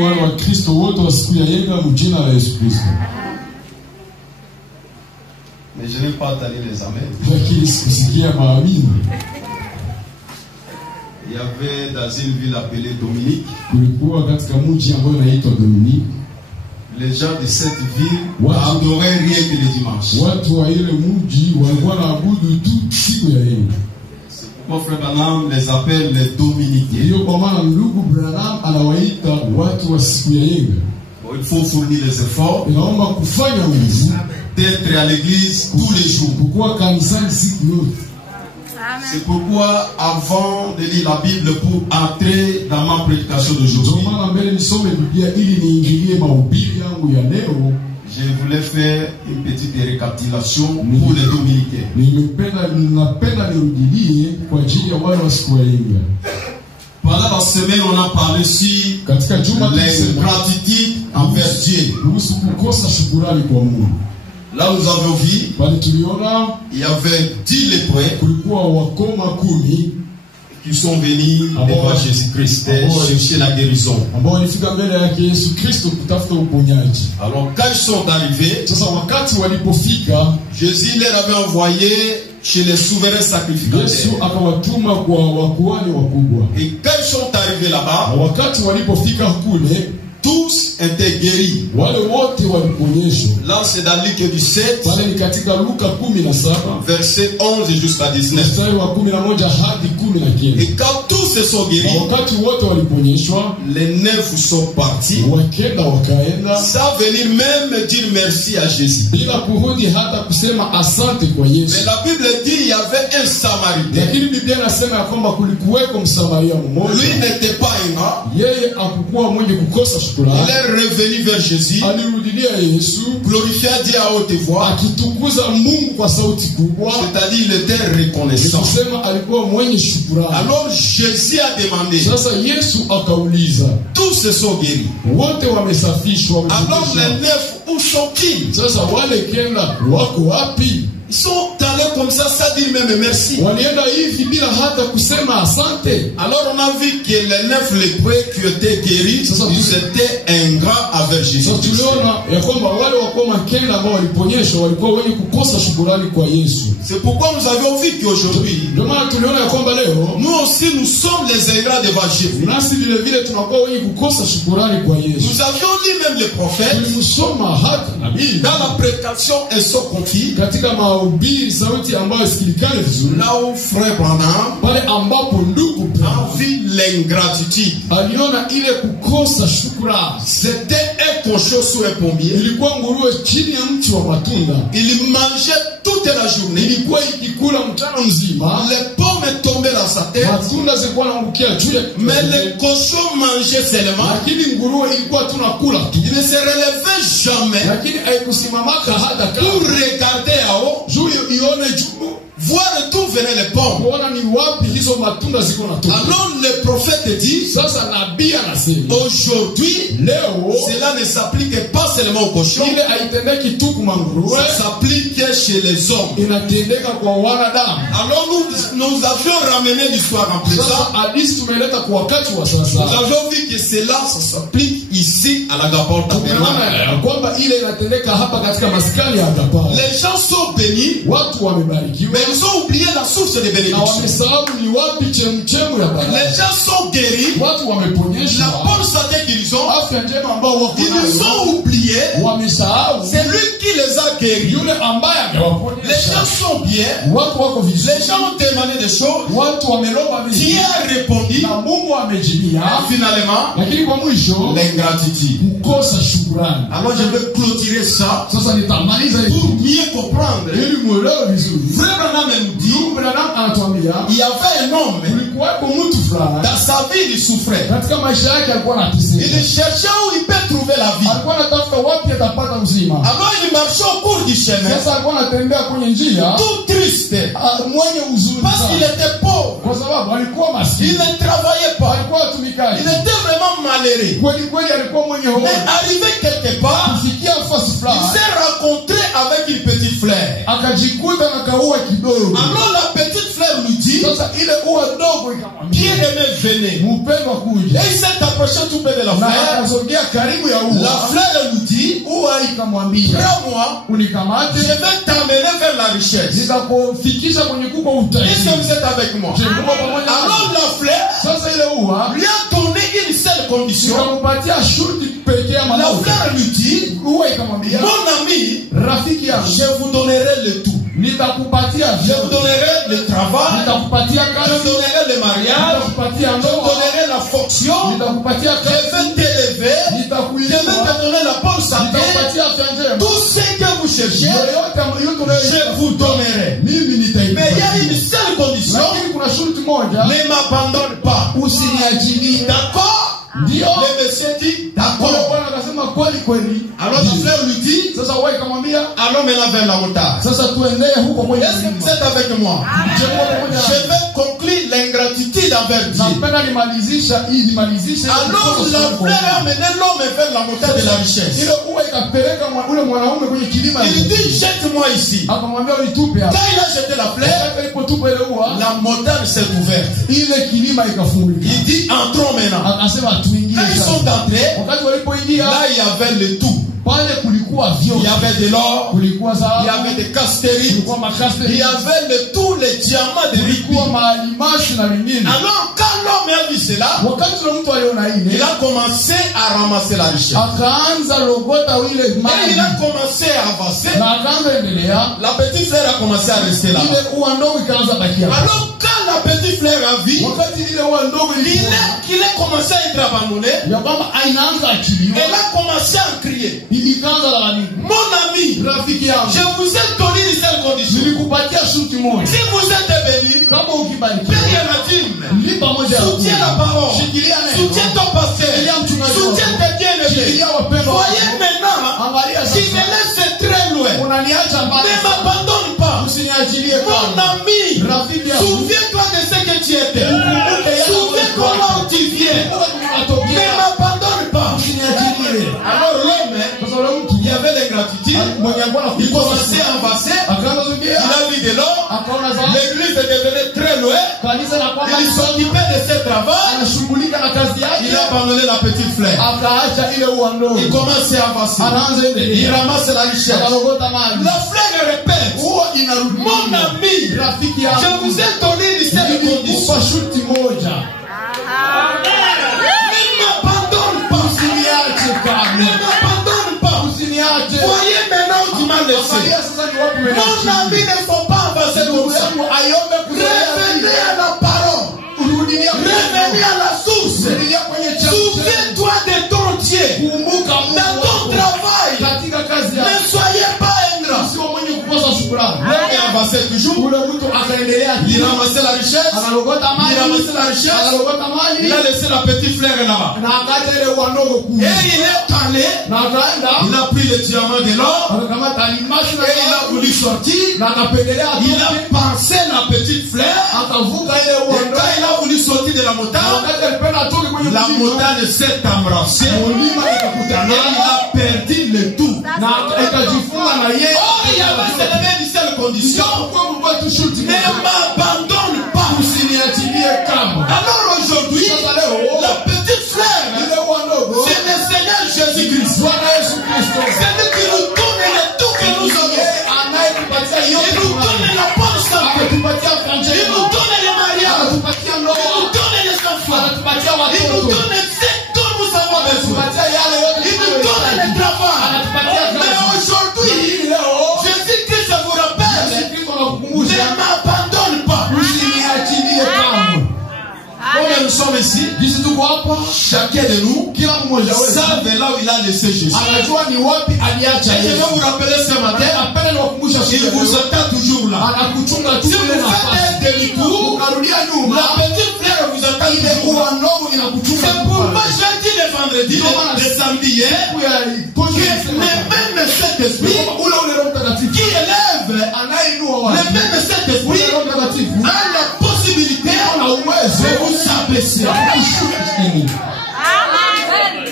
wasalimu wale wa Kristo wote wa siku ya yenga mjina la Yesu Kristo. Mais je n'ai pas entendu les amens. Lakini sikusikia maamini. Il y avait dans une ville appelée Dominique. Kulikuwa katika mji ambao unaitwa Dominique. Les gens de cette ville adoraient rien que le dimanche. Watu wa ile mji walikuwa wanaabudu tu siku ya yenga. C'est pourquoi Frère Branham les appelle les Dominicains. Ndio kwa maana ndugu Branham anawaita watu wa siku ya yenga. Bon, il faut fournir les efforts. Inaomba kufanya nguvu D'être à l'église tous les jours. Pourquoi kanisani siku yote? C'est pourquoi avant de lire la Bible pour entrer dans ma prédication d'aujourd'hui, je voulais faire une petite récapitulation pour les Dominicains. Pendant la semaine, on a parlé sur l'ingratitude envers Dieu. Là, nous avons vu, il y avait 10 lépreux qui sont venus devant Jésus-Christ chercher la guérison. Alors, quand ils sont arrivés, Jésus leur avait envoyé chez les souverains sacrificateurs. Et quand ils sont arrivés là-bas, tous étaient guéris. Là, c'est dans Luc 17, verset 11 jusqu'à 19. Et quand tous se sont guéris, les 9 sont partis sans venir même dire merci à Jésus. Mais la Bible dit qu'il y avait un Samaritain. Lui n'était pas ingrat. Il est revenu vers Jésus, glorifiant Dieu à haute voix, c'est-à-dire il était reconnaissant. Alors Jésus a demandé, tous se sont guéris. Alors les 9, où sont-ils? Ils sont allés comme ça, ça dit même merci. Alors on a vu que les 9 lépreux qui étaient guéris, ils étaient ingrats avec Jésus. C'est pourquoi nous avons vu qu'aujourd'hui, nous aussi nous sommes les ingrats devant Jésus. Nous avions lu même les prophètes. Dans la prédication, ils sont confiés. Là où Frère Branham a vu l'ingratitude. C'était un cochon sous un pommier. Il mangeait toute la journée. Les pommes tombaient dans sa tête. Mais les cochons mangeaient seulement. Il ne se relevait jamais pour regarder à haut, voir d'où venaient les pommes. Alors le prophète dit, aujourd'hui, cela ne s'applique pas seulement aux cochons, ça s'applique chez les hommes. Alors nous avions ramené l'histoire en présent. Nous avions vu que cela, ça s'applique ici à la Gabor Tabernacle. Les gens sont bénis, mais ils ont oublié la source de bénédiction. Les gens sont guéris, la bonne santé qu'ils ont, ils ont oublié, c'est lui qui les a guéris. Les gens sont bien, les gens ont demandé des choses, Dieu a répondu, finalement, l'ingratitude. Alors je vais clôturer ça pour mieux comprendre. Frère Branham nous dit, il y avait un homme, dans sa vie il souffrait. Il cherchait où il peut trouver la vie. Alors il marchait au cours du chemin, tout triste, parce qu'il était pauvre. Il ne travaillait pas. Il était vraiment malheureux. Mais arrivé quelque part, il s'est rencontré avec une petite fleur. Alors la petite fleur lui dit, bien-aimé, venez. Et il s'est approché tout près de la fleur. La fleur lui dit, prends-moi, je vais t'amener vers la richesse. Est-ce que vous êtes avec moi? Alors la fleur lui a donné une seule condition. La fleur lui dit, mon ami, je vous donnerai le tout. Je vous donnerai le travail, je vous donnerai le mariage, je vous donnerai la fonction, je vais t'élever, je vais te donner la bonne santé. Tout ce que vous cherchez, je vous donnerai. Mais il y a une seule condition, ne m'abandonne pas. D'accord? Le monsieur dit d'accord. Alors la fleur lui dit, allons maintenant vers la montagne. Est-ce que vous êtes avec moi? Je vais conclure l'ingratitude envers Dieu. Alors la fleur a mené l'homme vers la montagne de la richesse. Il dit, jette-moi ici. Quand il a jeté la fleur, la montagne s'est ouverte. Il dit, entrons maintenant. Quand ils sont entrés, là il y avait le tout. Il y avait de l'or, il y avait des castéries, il y avait tous les diamants de rubis. Alors quand l'homme a vu cela, il a commencé à ramasser la richesse. Et il a commencé à avancer. La petite fleur a commencé à rester là. Alors quand la petite fleur a vu qu'il a commencé à être abandonné, elle a commencé à crier. Mon ami, je vous ai donné une seule condition. Si vous êtes béni, paye la dîme, soutiens la parole, soutiens ton pasteur, soutiens tes bien-aimés. Voyez maintenant, si je laisse très loin, ne m'abandonne pas. Mon ami, souviens-toi de ce que tu étais. Souviens-toi là où tu viens. Ne m'abandonne pas. Alors l'homme, il y avait l'ingratitude, il commençait à avancer, il a vu de l'or, l'église est devenue très loin, il s'occupait de ce travail, il a abandonné la petite fleur. Il commençait à avancer, il ramasse la richesse. La fleur répète, mon ami, je vous ai donné une seule condition. Ne m'abandonne pas. Voyez maintenant où tu m'as laissé. Mon ami, ne faut pas avancer comme ça. Revenez à la parole. Revenez à la source. Souviens-toi de ton Dieu. Dans ton travail. Ne soyez pas ingrat. L'homme est avancé toujours. Il ramassait la richesse. Il a laissé la petite fleur là-bas. Et il est allé. Il a pris le diamant de l'or. Et il a voulu sortir. Il a pensé la petite fleur. Et quand il a voulu sortir de la montagne, la montagne s'est embrassée. Et il a perdu le tout. Oh, il y avait cette même seule condition. Ne m'abandonne pas. Alors aujourd'hui, la petite fleur, c'est le Seigneur Jésus-Christ. C'est lui qui nous donne le tout que nous avons. Il nous donne la bonne santé. Il nous donne le mariage. Il nous donne les enfants. Il nous donne ce dont nous avons besoin. Il nous donne le travail. Mais aujourd'hui, Jésus-Christ vous rappelle, ne m'abandonne pas. Nous sommes ici, chacun de nous savent là où il a laissé Jésus. Et je vais vous rappeler ce matin, il vous attend toujours là. Si vous faites un demi-tour, la petite fleur vous attend toujours. C'est pourquoi j'ai dit le vendredi, le samedi hier, que le même Saint-Esprit qui élève, le même Saint-Esprit a la possibilité de vous abaisser.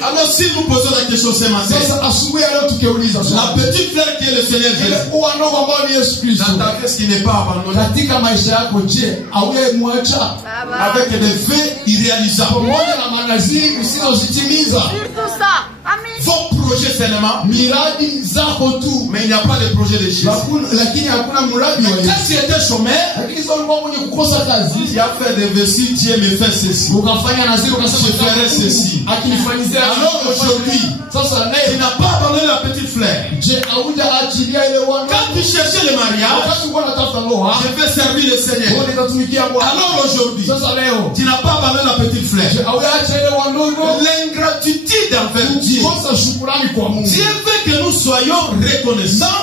Alors Alors si nous posons la question ce matin, la petite fleur qui est le Seigneur Jésus, dans ta vie, ce qui n'est pas abandonné, avec des faits irréalisables, vos projets seulement, mais il n'y a pas de projet de Jésus. Quand tu étais chômeur, tu as fait des vessies, Dieu me fait ceci, je ferai ceci. Alors aujourd'hui, tu n'as pas abandonné la petite fleur. Quand tu cherchais le mariage, je vais servir le Seigneur. Alors aujourd'hui, tu n'as pas abandonné la petite fleur. L'ingratitude envers Dieu. Dieu veut que nous soyons reconnaissants,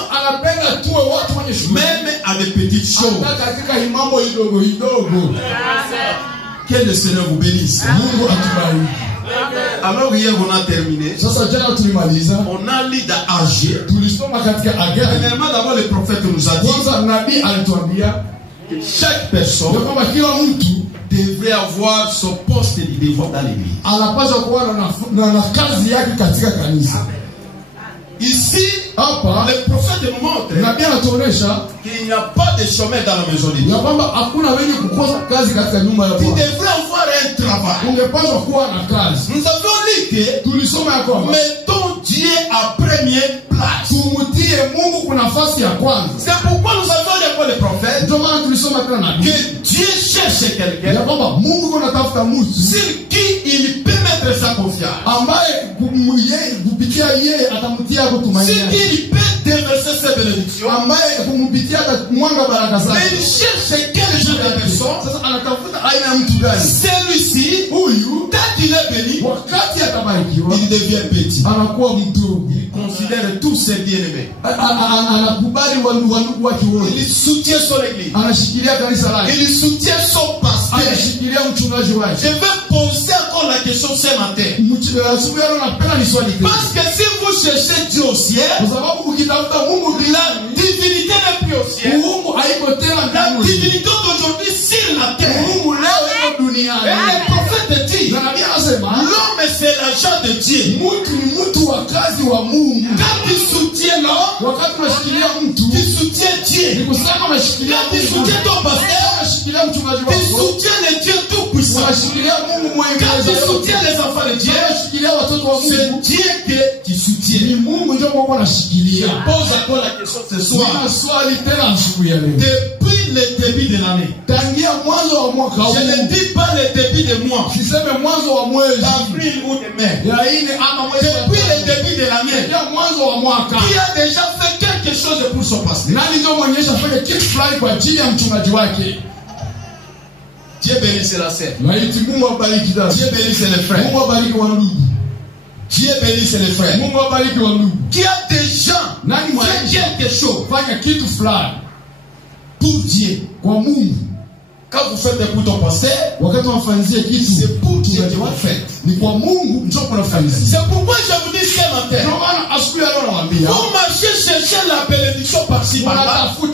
même à des petites choses. Que le Seigneur vous bénisse. Alors hier on a terminé. On a lu dans Agé. Premièrement, d'abord le prophète nous a dit que chaque personne devrait avoir son poste de devoir dans l'église. Ici, le prophète nous montre qu'il n'y a pas de chemin dans la maison de Dieu. Tu devrais avoir un travail. Nous avons lu que mettons Dieu à première place. C'est pourquoi nous avons lu pour le prophète que Dieu cherche quelqu'un sur qui il peut mettre sa confiance. Si il peut déverser ses bénédictions, mais il cherche quel genre de personne. Celui-ci, quand il est béni, il devient petit. Il considère tous ses bien-aimés. Il soutient son église. Il soutient son pasteur. Je vais poser encore la question ce matin. Parce que si vous cherchez Dieu au ciel, la divinité n'est plus au ciel. La divinité d'aujourd'hui sur la terre. Et le prophète dit, l'homme c'est l'agent de Dieu. Quand tu soutiens l'homme, tu soutiens Dieu. Quand tu soutiens ton pasteur, tu soutiens le Dieu tout-puissant. Quand tu soutiens les enfants de Dieu, c'est Dieu que tu soutiens. Je pose encore la question ce soir. Depuis le début de l'année, je ne dis pas le début de mois, d'avril ou de mai, depuis le début de l'année, qui a déjà fait quelque chose pour son pasteur. Dieu bénisse la sœur. Dieu bénisse les frères. Dieu bénisse les frères. Qui a déjà fait quelque chose pour Dieu. Quand vous faites pour ton pasteur, c'est pour Dieu que vous faites. C'est pourquoi je vous dis ce matin, vous marchez chercher la bénédiction par-ci par-là. Or,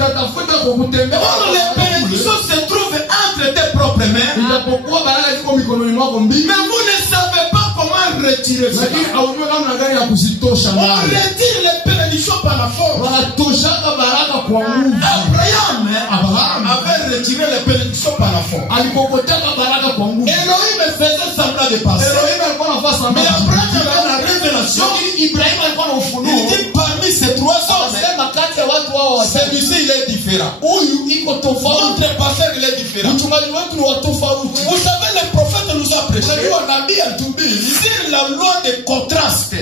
les bénédictions se trouvent entre tes propres mains. Mais vous ne savez pas comment retirer ça. On retire les bénédictions par la force. Abraham avait retiré les bénédictions par la force. Elohim faisait semblant de passer. Mais Abraham avait la révélation. Il dit parmi ces trois hommes, celui-ci il est différent. Notre pasteur il est différent. Vous savez, le prophète nous a prêché sur la loi de contraste.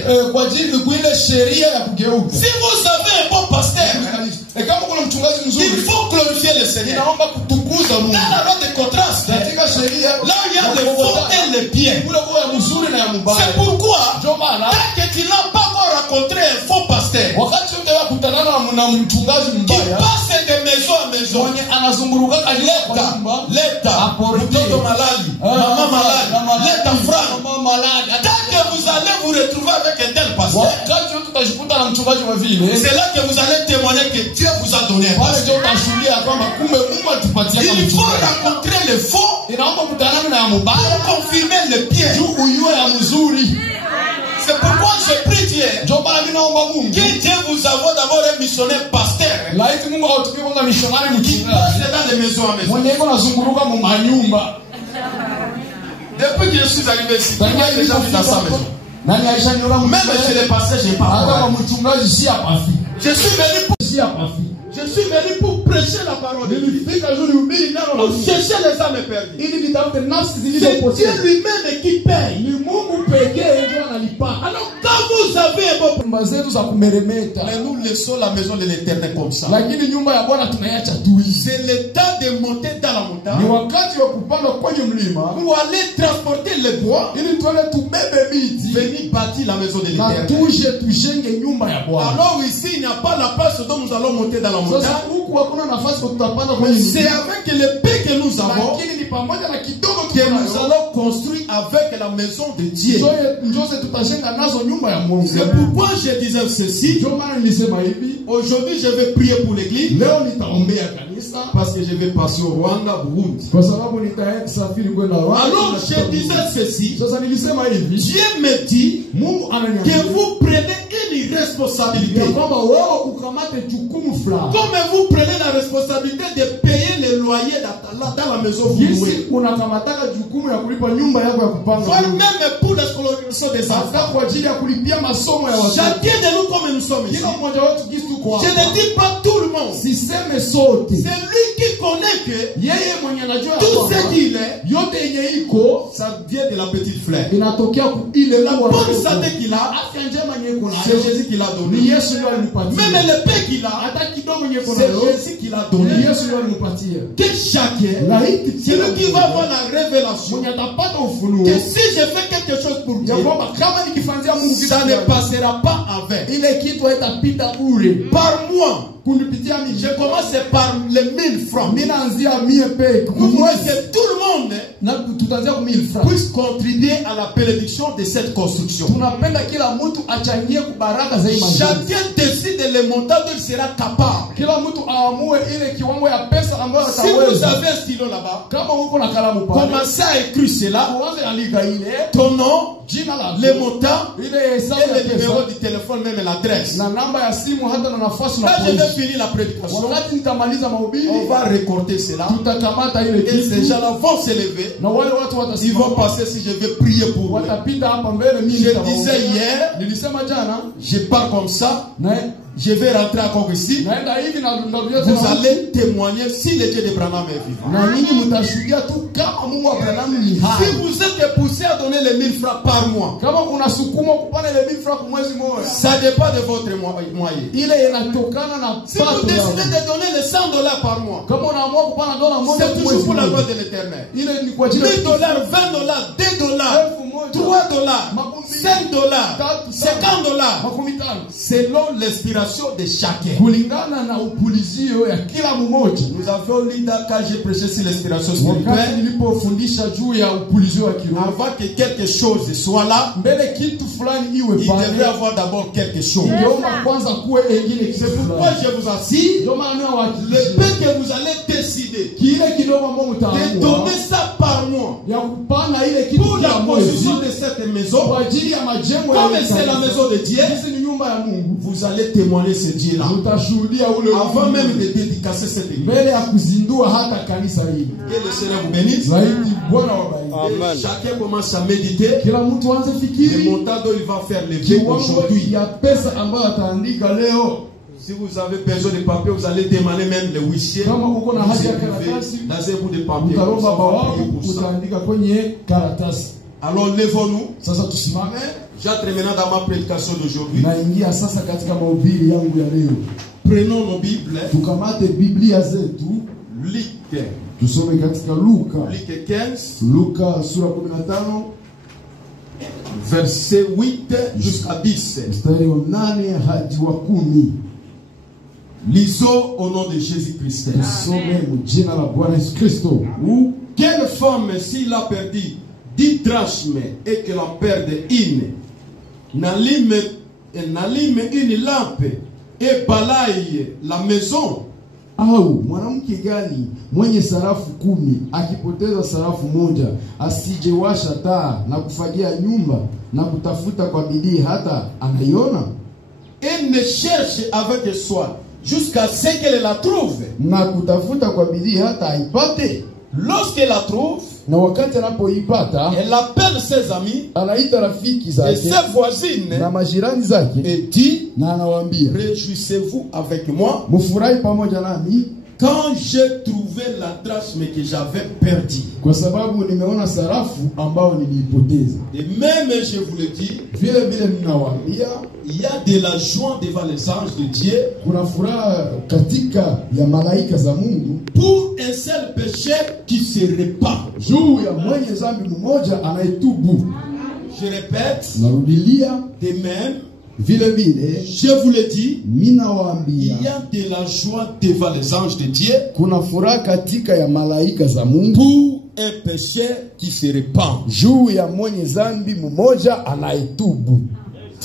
Si vous avez un bon pasteur, il faut glorifier le Seigneur. Dans la loi de contraste, là où il y a le faux et le bien. C'est pourquoi, tant que tu n'as pas encore rencontré un faux pasteur, qui passe de maison à maison, l'État, mtoto malali, maman malade, l'État frère, tant que vous allez vous retrouver avec un tel pasteur, c'est là que vous allez témoigner que Dieu vous a donné un pasteur. Il faut rencontrer le faux pour confirmer le bien. C'est Que Dieu vous envoie d'abord un missionnaire pasteur. Laiti Mungu atupe kwanza missionari mchungaji. C'est dans les maisons à maison. Mwenye nazunguruka mu manyumba. Depuis que je suis arrivé ici, j'ai déjà vu dans sa maison. Même chez les pasteurs, j'ai pas. Je suis venu pour prêcher la parole de Dieu. Pour chercher les âmes perdues. C'est Dieu lui-même qui paye. Alors quand vous avez un bon... Mais nous laissons la maison de l'Éternel comme ça. C'est le temps de monter dans la montagne. Pour aller transporter les bois. Venir bâtir la maison de l'Éternel. Alors ici, il n'y a pas la place dont nous allons monter dans la montagne. C'est avec le paix que nous avons que nous allons construire avec la maison de Dieu. C'est pourquoi je disais ceci. Aujourd'hui, je vais prier pour l'église. Parce que je vais passer au Rwanda, Burundi. Alors, je disais ceci. Dieu me dit que vous prenez une responsabilité. Comme vous prenez la responsabilité de payer les loyers dans la maison où vous louez. Même pour la scolarisation des enfants. Chacun de nous comme nous sommes ici. Je ne dis pas tout le monde. C'est lui qui connaît que tout ce qu'il est, ça vient de la petite fleur. La bonne santé qu'il a, c'est Jésus qui l'a donné. Même le paix qu'il a, c'est Jésus qui l'a donné. Que chacun, c'est lui qui va avoir la révélation que si je fais quelque chose pour Dieu, ça ne passera pas avec. Par mois, je commence par les 1000 francs. Vous voyez que tout le monde puisse contribuer à la bénédiction de cette construction. Chacun décide le montant dont il sera capable. Si vous avez un stylo là-bas, commencez à écrire cela. Ton nom, le montant et le numéro du téléphone, même l'adresse. Là, je vais finir la prédication. On va récolter cela. Et ces gens-là vont s'élever. Ils vont passer si je vais prier pour eux. Je disais hier, je pars comme ça. Je vais rentrer encore ici. Vous allez témoigner si le Dieu de Branham est vivant. Si vous êtes poussé à donner les 1000 francs par mois, ça dépend de votre moyen. Si vous décidez de donner les $100 par mois, c'est toujours pour la gloire de l'Éternel. $1000, $20, $2, $3, $5, $50, selon l'inspiration de chacun. Nous avons lu quand j'ai prêché sur l'inspiration spirituelle. Avant que quelque chose soit là, il devrait avoir d'abord quelque chose. C'est pourquoi je vous assure, le peu que vous allez décider de donner ça par mois pour la construction de cette maison, comme c'est la maison de Dieu, vous allez témoigner ce Dieu-là avant même de dédicacer cette église. Que le Seigneur vous bénisse. Amen. Chacun commence à méditer le montant dont il va faire les vies aujourd'hui. Si vous avez besoin de papier, vous allez demander même le huissier. Dans un bout de papier. Alors levons-nous. J'entre maintenant dans ma prédication d'aujourd'hui. Prenons nos Bibles. Luc 15. Verset 8 jusqu'à 10. Lisons au nom de Jésus-Christ. Ou quelle femme, s'il a perdu 10 drachmes et que la perde une, n'allume une lampe et balaye la maison? Au mwanamke gani mwenye sarafu 10 akipoteza sarafu moja asijewasha taa na kufagia nyumba na kutafuta kwa bidii hata anaiona? Elle ne cherche avec soin jusqu'à ce qu'elle la trouve. Na kutafuta kwa bidii hata aipate. Lorsqu'elle la trouve, na wakati anapoipata, elle appelle ses amis, anaita rafiki et zake ses voisines, na majirani zake, et dit, na anawaambia, réjouissez-vous avec moi mufurahi pamoja nami quand j'ai trouvé la drachme que j'avais perdue. kwa sababu nimeona sarafu ambao niliipoteza. Et même, je vous le dis, Vile vile ninawaambia, il y a de la joie devant les anges de Dieu kuna furaha katika ya malaika za Mungu pour un seul péché qui se répand. juu ya mwenye dhambi mmoja anayetubu. Je répète, Narudilia, de même, vile vile je vous le dis, minawaambia, il y a de la joie devant les anges de Dieu kuna furaha katika ya malaika za Mungu pour un péché qui se répand. juu ya mwenye dhambi mmoja anayetubu.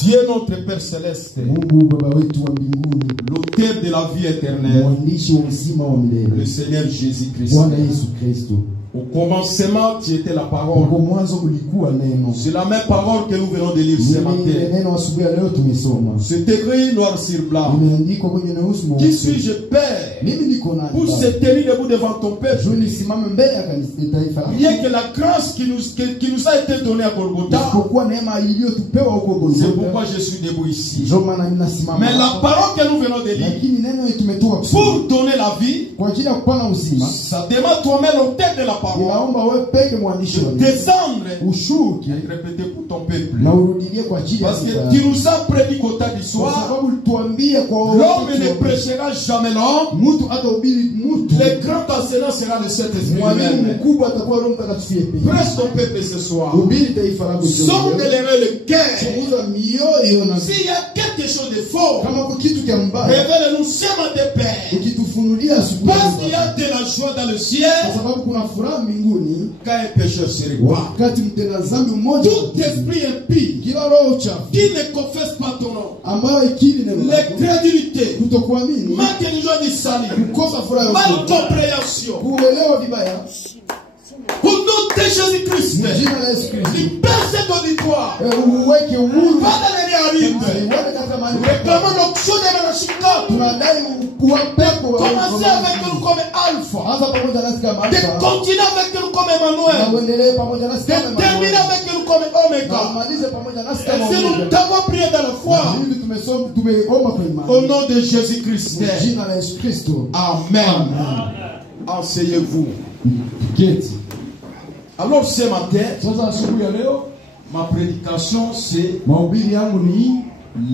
Dieu notre Père Céleste, Mungu Baba wetu wa mbinguni, l'auteur de la vie éternelle, mwandishi wa uzima wa le milele, Seigneur Jésus-Christ. Bwana Yesu Kristo. Au commencement, tu étais la parole. Kwa mwanzo ulikuwa neno. C'est la même parole que nous venons de lire ce Ile matin. neno asubuhi ya leo tumesoma. C'est écrit noir sur blanc. Imeandikwa kwenye nyeusi Qui mweupe. suis-je, Père, Mimi niko nani pour se Baba? tenir debout devant ton peuple? Juu nisimame mbele ya kanisa taifa lako. Rien que la grâce qui nous a été donnée à Golgotha. Isipokuwa neema iliyotupewa huko C'est Golgotha. pourquoi je suis debout ici. Ndio maana ninasimama. Mais la hapa. parole que nous venons de lire, Lakini neno tumetoka kusoma pour donner la vie, kwa ajili ya kupana uzima. ça demande toi-même l'auteur de la parole Ninaomba wewe peke mwandishi wa de neno. descendre Ushuki et répéter pour ton peuple. na urudilie kwa ajili ya Parce taifa que lako. tu nous as prédit qu'au temps du Kwa soir, sababu ulituambia kwa l'homme ne wote prêchera jamais l'homme. mtu atahubiri mtu. Le grand enseignant sera le Saint-Esprit Mwalimu lui-même. mkubwa atakuwa Roho Mtakatifu yeye pekee. Presse ton peuple ce soir. Hubiri taifa lako jioni Sonde leo. le cœur. Chunguza mioyo na S'il y a quelque chose de faux, kama kwa kitu cha mbaya révèle-nous ce matin, Père. ukitufunulia asubuhi. Parce qu'il y a de la joie dans le ciel Kwa sababu kuna furaha mbinguni quand un pécheur se répand. wakati mtenda dhambi mmoja Tout esprit impie kila roho chafu qui ne confesse pas ton nom, ambayo ikili neno lako, l'incrédulité, kutokuamini, manque de joie du salut, kukosa furaha ya Mungu, malcompréhension, kuelewa vibaya, au nom de Jésus-Christ, jina la Yesu Kristo, libère cet auditoire. uweke uhuru. Pas dans les réalités. Usiweke katika mahali Réclamons l'option de la Chicago. tunadai kuwa pepo wa Commencez avec nous comme Alpha. anza pamoja nasi kama De Alpha continuer avec nous comme na Emmanuel. uendelee pamoja nasi De kama terminer Emmanuel. avec nous comme Na Omega. umalize pamoja nasi Et kama si nous Omega. t'avons prié dans la foi, Hivi tumeomba kwa imani. au nom de Jésus-Christ. Jina la Yesu Kristo. Amen. Asseyez-vous. Keti. Alors ce matin, Sasa asubuhi ya leo ma prédication c'est mahubiri yangu ni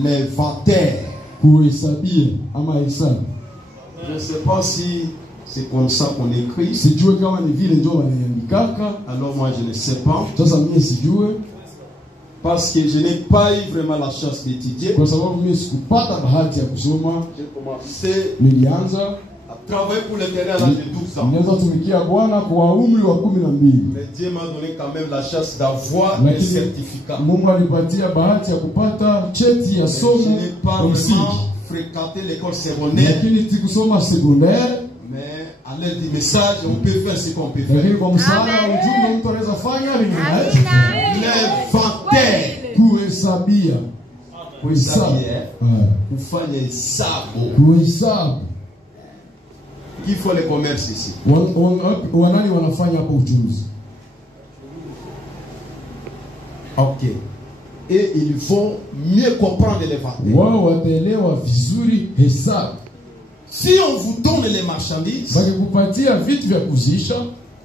l'inventaire. kuhesabia ama hesabu. Je ne sais pas si c'est comme ça qu'on écrit. Sijue kama ni vile ndio wanaandikaka. Alors moi je ne sais pas. Sasa mimi sijue Parce que je n'ai pas eu vraiment la chance d'étudier. kwa sababu mimi sikupata bahati ya kusoma. J'ai commencé Nilianza à travailler pour l'Éternel à l'âge de 12 ans. nilianza tumikia Bwana kwa umri wa 12. Mais Dieu m'a donné quand même la chance d'avoir un Lakini certificat. Mungu alipatia bahati ya kupata cheti ya Je somo n'ai pas la msingi. vraiment fréquenté l'école secondaire. Lakini sikusoma secondaire. Mais à l'aide du message, on peut faire ce qu'on peut faire. Lakini kwa msaada wa ujumbe mtu anaweza fanya lingine. L'inventaire. Kuhesabia. Kuhesabu. Kufanya hesabu. Kuhesabu. Qui font le commerce ici? Wanani wanafanya hapo uchuuzi? Ok. Et ils vont mieux comprendre l'inventaire. Wao wataelewa vizuri hesabu. Si on vous donne les marchandises, Wakikupatia vitu vya kuzisha,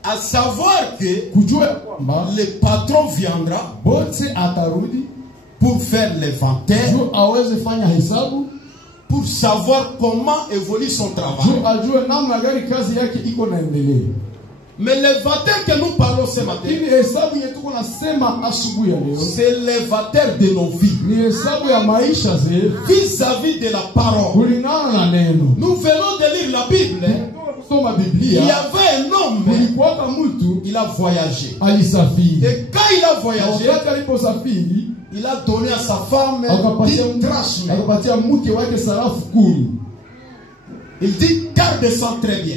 à savoir que kujua kwamba le patron viendra bote atarudi pour faire l'inventaire, juu aweze fanya hesabu, pour savoir comment évolue son travail. juu ajue namna gani kazi yake iko naendelea. Mais l'inventaire que nous parlons ce matin, Hivi hesabu yetu kuna sema asubuhi ya leo c'est l'inventaire de nos vies ni hesabu ya maisha zetu vis-à-vis de la parole. kulingana na neno. Nous venons de lire la Bible. Kusoma Il y Biblia, avait un homme, kulikuwaka mtu il a voyagé. alisafiri. Et quand il a voyagé, Wakati aliposafiri il a donné à sa femme akapatia 10 drachmes. akapatia mke wake sarafu 10. Il dit, garde ça très bien.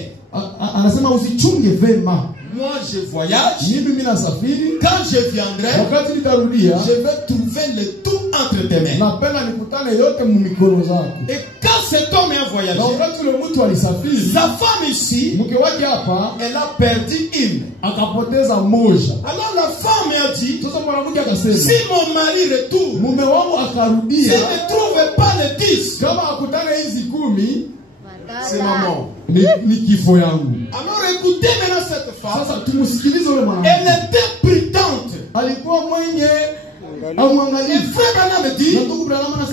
Anasema usichunge vema. Moi je voyage. Mimi nasafiri. Quand je viendrai, wakati nitarudia, je vais trouver le tout entre tes mains. Napenda nikutane yote mumikono zako. Et quand cet homme a voyagé, wakati ule mtu alisafiri, sa femme ici, mke wake hapa, elle a perdu une. Akapoteza moja. Alors la femme a dit, sasa mwanamke akasema, si mon mari retourne, mume wangu akarudia, s'il ne trouve pas les 10, kama akutane hizi 10, c'est maman. Ni kifo yangu. Alors écoutez maintenant cette femme. Sasa tumusikilize yule mwanamke. Elle était prudente. Alikuwa mwenye amwangalie. Et frère Branham me dit,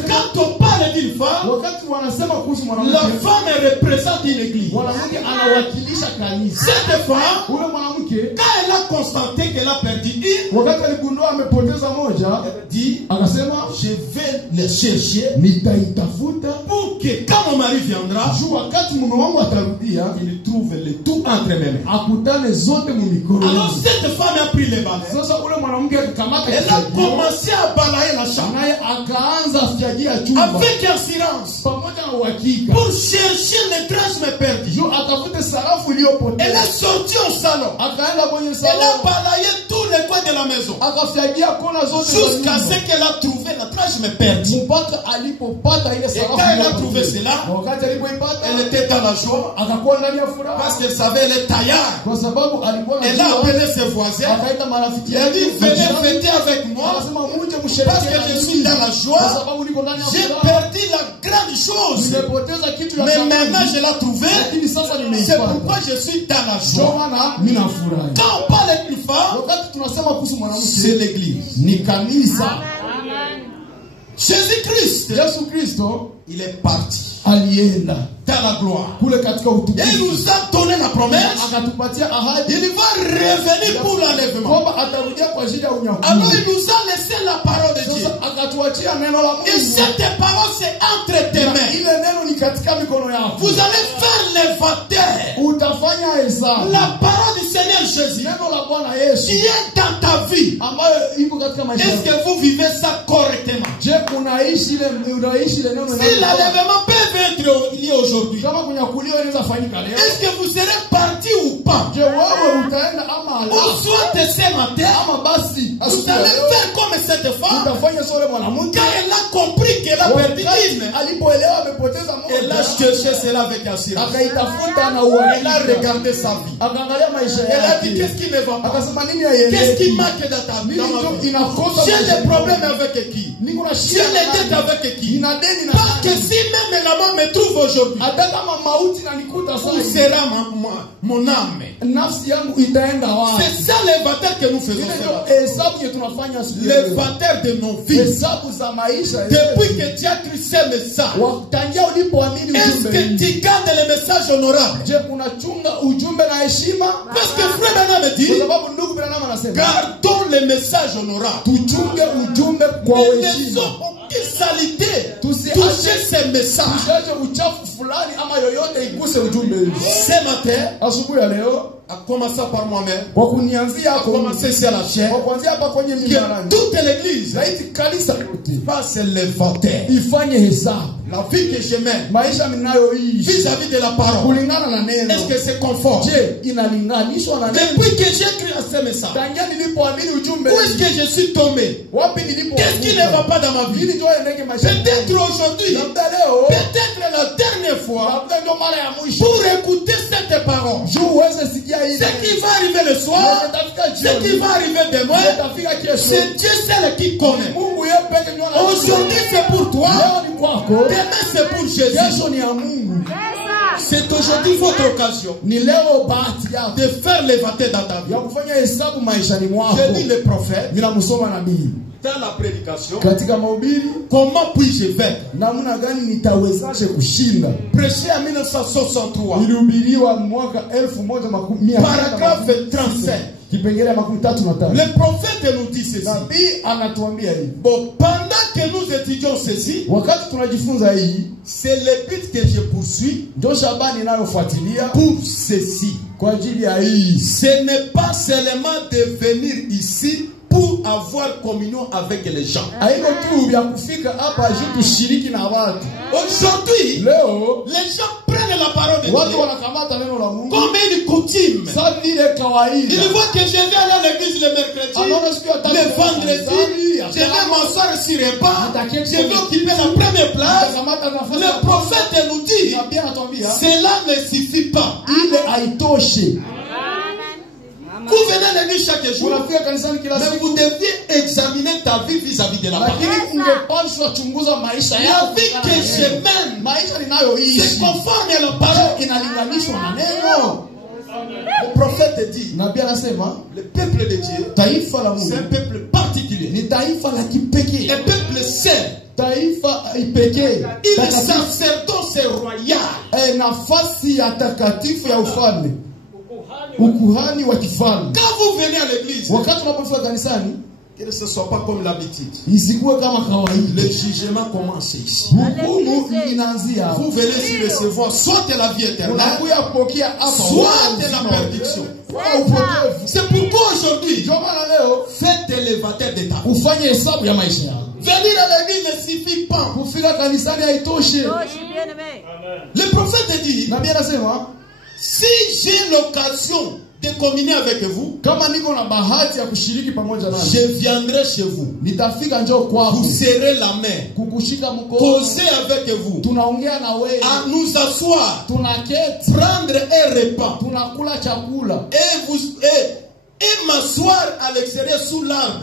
quand on parle d'une femme, wakati wanasema kuhusu mwanamke, la femme représente une église. Mwanamke anawakilisha kanisa. Cette femme, ule mwanamke, quand elle a constaté qu'elle a perdu une, wakati aligundua amepoteza moja, elle dit, akasema, je vais le chercher, nitaitafuta pour que quand mon mari viendra, wakati mume wangu atarudia, il trouve le tout entre mes mains. Akutane zote mumikono. Alors cette femme a pris les balais. Sasa ule mwanamke akakamata, elle a commencé à balayer la chambre. Naye akaanza fiagia chumba. Avec assurance. Pamoja na uhakika. Pour chercher les drachmes perdus. Atafute sarafu iliyopotea. Elle est sortie au salon. Akaenda kwenye salon. Elle a balayé tous les coins de la maison. Akafiagia kona zote. Jusqu'à ce qu'elle a trouvé la drachme perdue. Mpaka alipopata ile sarafu. Et quand elle a trouvé cela, wakati alipoipata, elle était dans la joie. Akakuwa ndani ya furaha. Parce qu'elle savait elle est taillard. Kwa sababu alikuwa elle a appelé ses voisins. Akaita marafiki yake. Elle dit venez fêter avec moi. Akasema muje Parce msherehekee. que je suis dans la joie. J'ai perdu la grande chose. Mais maintenant je l'ai trouvée. C'est pourquoi je suis dans la joie. Quand on parle d'une femme, c'est l'église. Jésus-Christ, il est parti alienda dans la gloire. Kule katika utukufu. Et il nous a donné la promesse. Akatupatia ahadi. Il va revenir pour l'enlèvement. Kwamba atarudia kwa ajili ya unyakuzi. Alors il nous a laissé la parole de Dieu. Akatuachia neno la Mungu. Et cette parole c'est entre tes mains. Ile neno ni katika mikono yako. Vous allez faire l'inventaire. Utafanya hesabu. La parole du Seigneur Jésus. Neno la Bwana Yesu. Qui est dans ta vie. Ambayo iko katika maisha yako. Est-ce que vous vivez ça correctement? Je unaishi le neno. Si l'enlèvement peut être lié aujourd'hui. Est-ce que vous serez parti ou pas? Ou soit ce matin, vous allez faire comme cette femme. Quand elle a compris qu'elle a perdu une, elle a cherché cela avec assurance. Elle a regardé sa vie. Elle a dit qu'est-ce qui ne va pas? Qu'est-ce qui manque dans ta vie? J'ai des problèmes avec qui? J'ai les dettes avec qui? Parce que si même la mort me trouve aujourd'hui, où sera mon âme? C'est ça l'inventaire que nous faisons. L'inventaire de nos vies. Depuis que tu as cru ce message, est-ce que tu gardes les messages honorables? Parce que frère Branham me dit, gardons les messages honorables. Mais ne sont aucune salité. Toucher ces messages. Ce matin, à commencer par moi-même, à commencer sur la chair, que toute l'église fasse l'inventaire. La vie que je mène vis-à-vis de la parole, est-ce que c'est conforme? Depuis que j'ai cru à ce message, où est-ce que je suis tombé? Qu'est-ce qui ne va pas dans ma vie? Peut-être aujourd'hui, peut-être la dernière fois, pour écouter cette parole. Ce qui va arriver le soir, ce qui va arriver demain, c'est Dieu seul qui connaît. Aujourd'hui c'est pour toi, demain c'est pour Jésus. C'est aujourd'hui votre occasion de faire l'inventaire dans ta vie. Je lis le prophète dans la prédication. Comment puis-je vaincre? Prêché en 1963. Paragraphe 35. Le prophète nous dit ceci. Bon, pendant que nous étudions ceci, c'est le but que je poursuis pour ceci. Ce n'est pas seulement de venir ici pour pour avoir communion avec les gens. Aujourd'hui, les gens prennent la parole de Dieu comme une coutume. Ils voient que je vais aller à l'église le mercredi, le vendredi, je vais m'asseoir sur un banc, je vais occuper la première place. Le prophète nous dit, cela ne suffit pas. Vous venez à l'église chaque jour, mais vous deviez examiner ta vie vis-à-vis de la parole. La vie que je mène, c'est conforme à la parole. Le prophète dit, le peuple de Dieu, c'est un peuple particulier, un peuple saint, une sacerdoce royale. Quand vous venez à l'église, que ce ne soit pas comme l'habitude. Le jugement commence ici. Vous venez sur recevoir soit de la vie éternelle, soit de la perdition. C'est pourquoi aujourd'hui, faites élévateur d'état. Venir à l'église ne suffit pas. Le prophète dit, si j'ai l'occasion de communier avec vous, je viendrai chez vous. Vous serrez la main, causer avec vous, à nous asseoir, prendre un repas, et m'asseoir à l'extérieur sous l'arbre,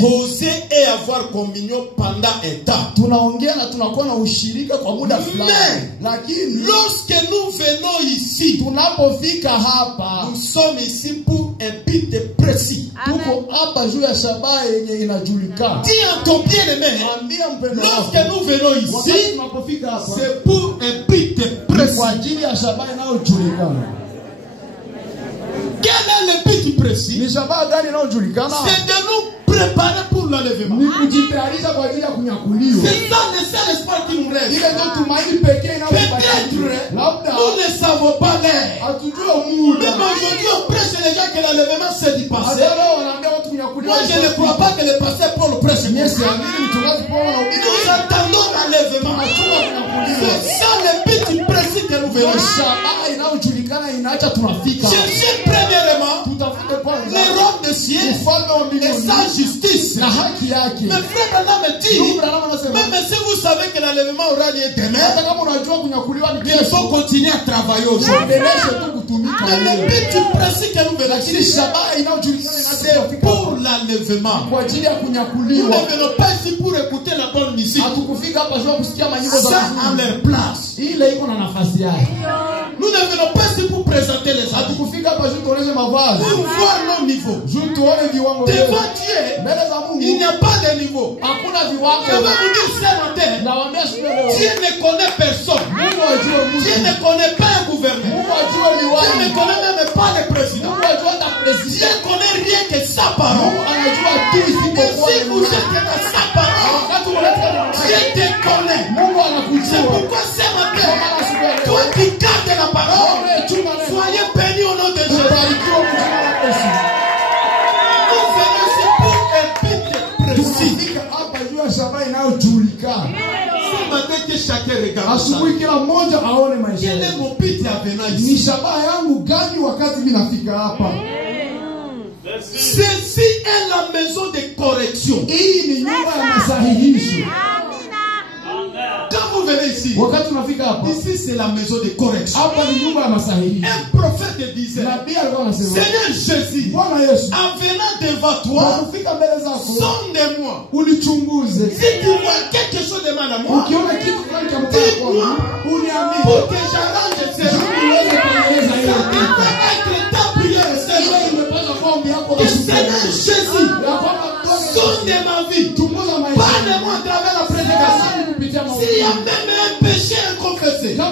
causer et avoir communion pendant un temps. Mais lorsque nous venons ici, nous sommes ici pour un but précis. Dis à ton bien-aimé, lorsque nous venons ici, c'est pour un but précis. Quel est le but précis? C'est de nous préparer pour l'enlèvement. C'est ça le seul espoir qui nous reste. Peut-être nous ne savons pas l'air. Même aujourd'hui on prêche les gens que l'enlèvement c'est du passé. Moi je ne crois pas que le pasteur Paul prêche. Nous attendons l'enlèvement. C'est ça le but précis que nous verrons. Cherchez premièrement le royaume des cieux et sa justice. Mais frère Branham me dit, même si vous savez que l'enlèvement aura lieu demain, il faut continuer à travailler aujourd'hui. Mais le but précis que nous verrons ici, c'est pour l'enlèvement. Nous ne venons pas ici pour écouter la bonne musique. Ça à leur place. Nous ne venons pas ici pour présenter les autres. Pour voir nos niveaux. Devant Dieu, il n'y a pas de niveau. Je vais vous dire ce matin, Dieu ne connaît personne. Dieu ne connaît pas un gouverneur. Dieu ne connaît même pas le président. Dieu ne connaît rien que sa parole. Et si vous êtes dans sa parole, Dieu te connaît. C'est pourquoi ce matin, toi qui gardes la parole, soyez bénis au nom de Jésus. Nous venons ici pour un but précis. Ce matin que chacun regarde ça. Quel est mon but à venir ici? Ceci est la maison de correction. Quand vous venez ici, ici c'est la maison de correction. Un prophète disait, Seigneur Jésus, en venant devant toi, sonde-moi. Si tu vois quelque chose de mal à moi, dis-moi pour que j'arrange ces choses. Ça peut être ta prière, Seigneur. Que Seigneur Jésus, sonde ma vie. Parle-moi à travers la prédication. S'il y a même un péché inconfessé que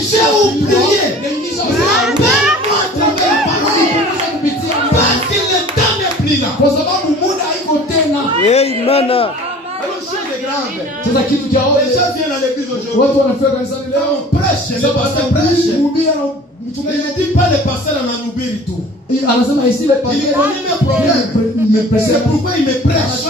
j'ai oublié, rappelle-moi à travers la parole. Parce que le temps n'est plus là. Amen. Alors, chose est grave. Sasa kitu cha Les gens viennent à l'église aujourd'hui. watu wanafika kanisani leo, On prêche, le pasteur prêche. mhubiri na Mais mchungaji il ne dit pas le pasteur en Anoubiri tout. anasema ici le pasteur Il connaît mes problèmes. C'est pourquoi il me prêche.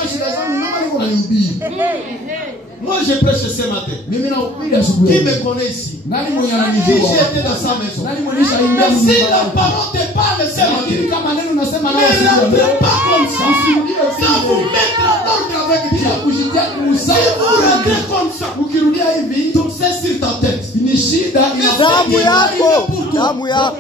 Moi, je prêche ce matin. Mimi nahubiri asubuhi. Qui me connaît ici? Nani mwenye Qui ananijua? j'étais dans sa maison? Nani mwenye shaingia Mais nyumbani? si la parole te parle, c'est ma Lakini vie. kama neno unasema Ne nayo siku ya rentrez leo, pas comme ça. usiingie Ça vous vile. mettra en ordre avec Bila Dieu. kujitia Si vous usawa. rentrez comme ça, Ukirudia hivi, tout c'est sur ta tête. ni shida Damu yako, damu yako.